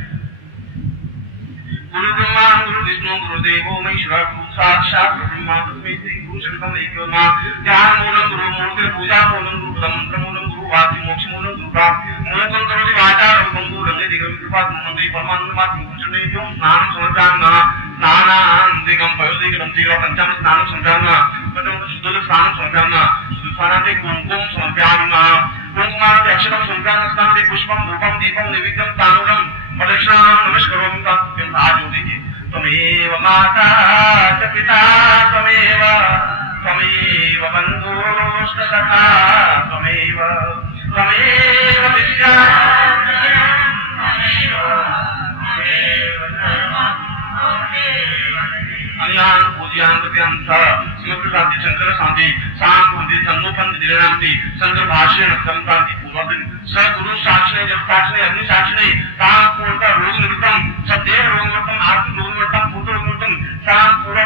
गुरु ब्रह्मा गुरु विष्णु गुरु देवो महेश्वर गुरु साक्षात ब्रह्मा तस्मै श्री गुरु शरणम एकमा ध्यान मूलम गुरु मूर्ति पूजा मूलम गुरु मंत्र मूलम गुरु वाक्य मोक्ष मूलम गुरु प्राप्ति मूलम करोति वाचार गुरु रंगे दिगम कृपा मंत्री परमानंद मात गुरुचरणेभ्यो स्नानं समर्पयामि स्नानान्तिकं पयोदिकं तीव्र पंचम स्नानं समर्पयामि प्रथम शुद्ध स्नानं समर्पयामि सुस्नानान्ते कुंकुम समर्पयामि कुंकुमान्ते अक्षतं समर्पयामि स्नानान्ते पुष्पं धूपं दीपं नैवेद्यं ताम्बूलं प्रदक्षिणां नमस्करोमि तत् हाथ जोड़ दीजिए। त्वमेव माता च पिता त्वमेव बन्धुश्च सखा त्वमेव विद्या अन्यान पूज्यान कृत्यान स समग्र शांति शंकर शांति शांति सन्मुखं दिरणांति शंकर भाष्य नक्तंतांति पूर्वदिन स गुरु साक्षिणे जब साक्षिणे अग्नि साक्षिणे ताम पूर्णता रोग निवृत्तम सदेव रोग निवृत्तम आत्म रोग निवृत्तम भूत रोग निवृत्तम शांत पूरा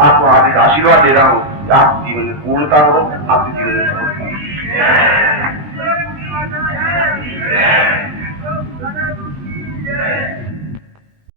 आपको आज आशीर्वाद दे रहा हूँ, आप जीवन में पूर्णता हो, आपके जीवन में समर्पण हो।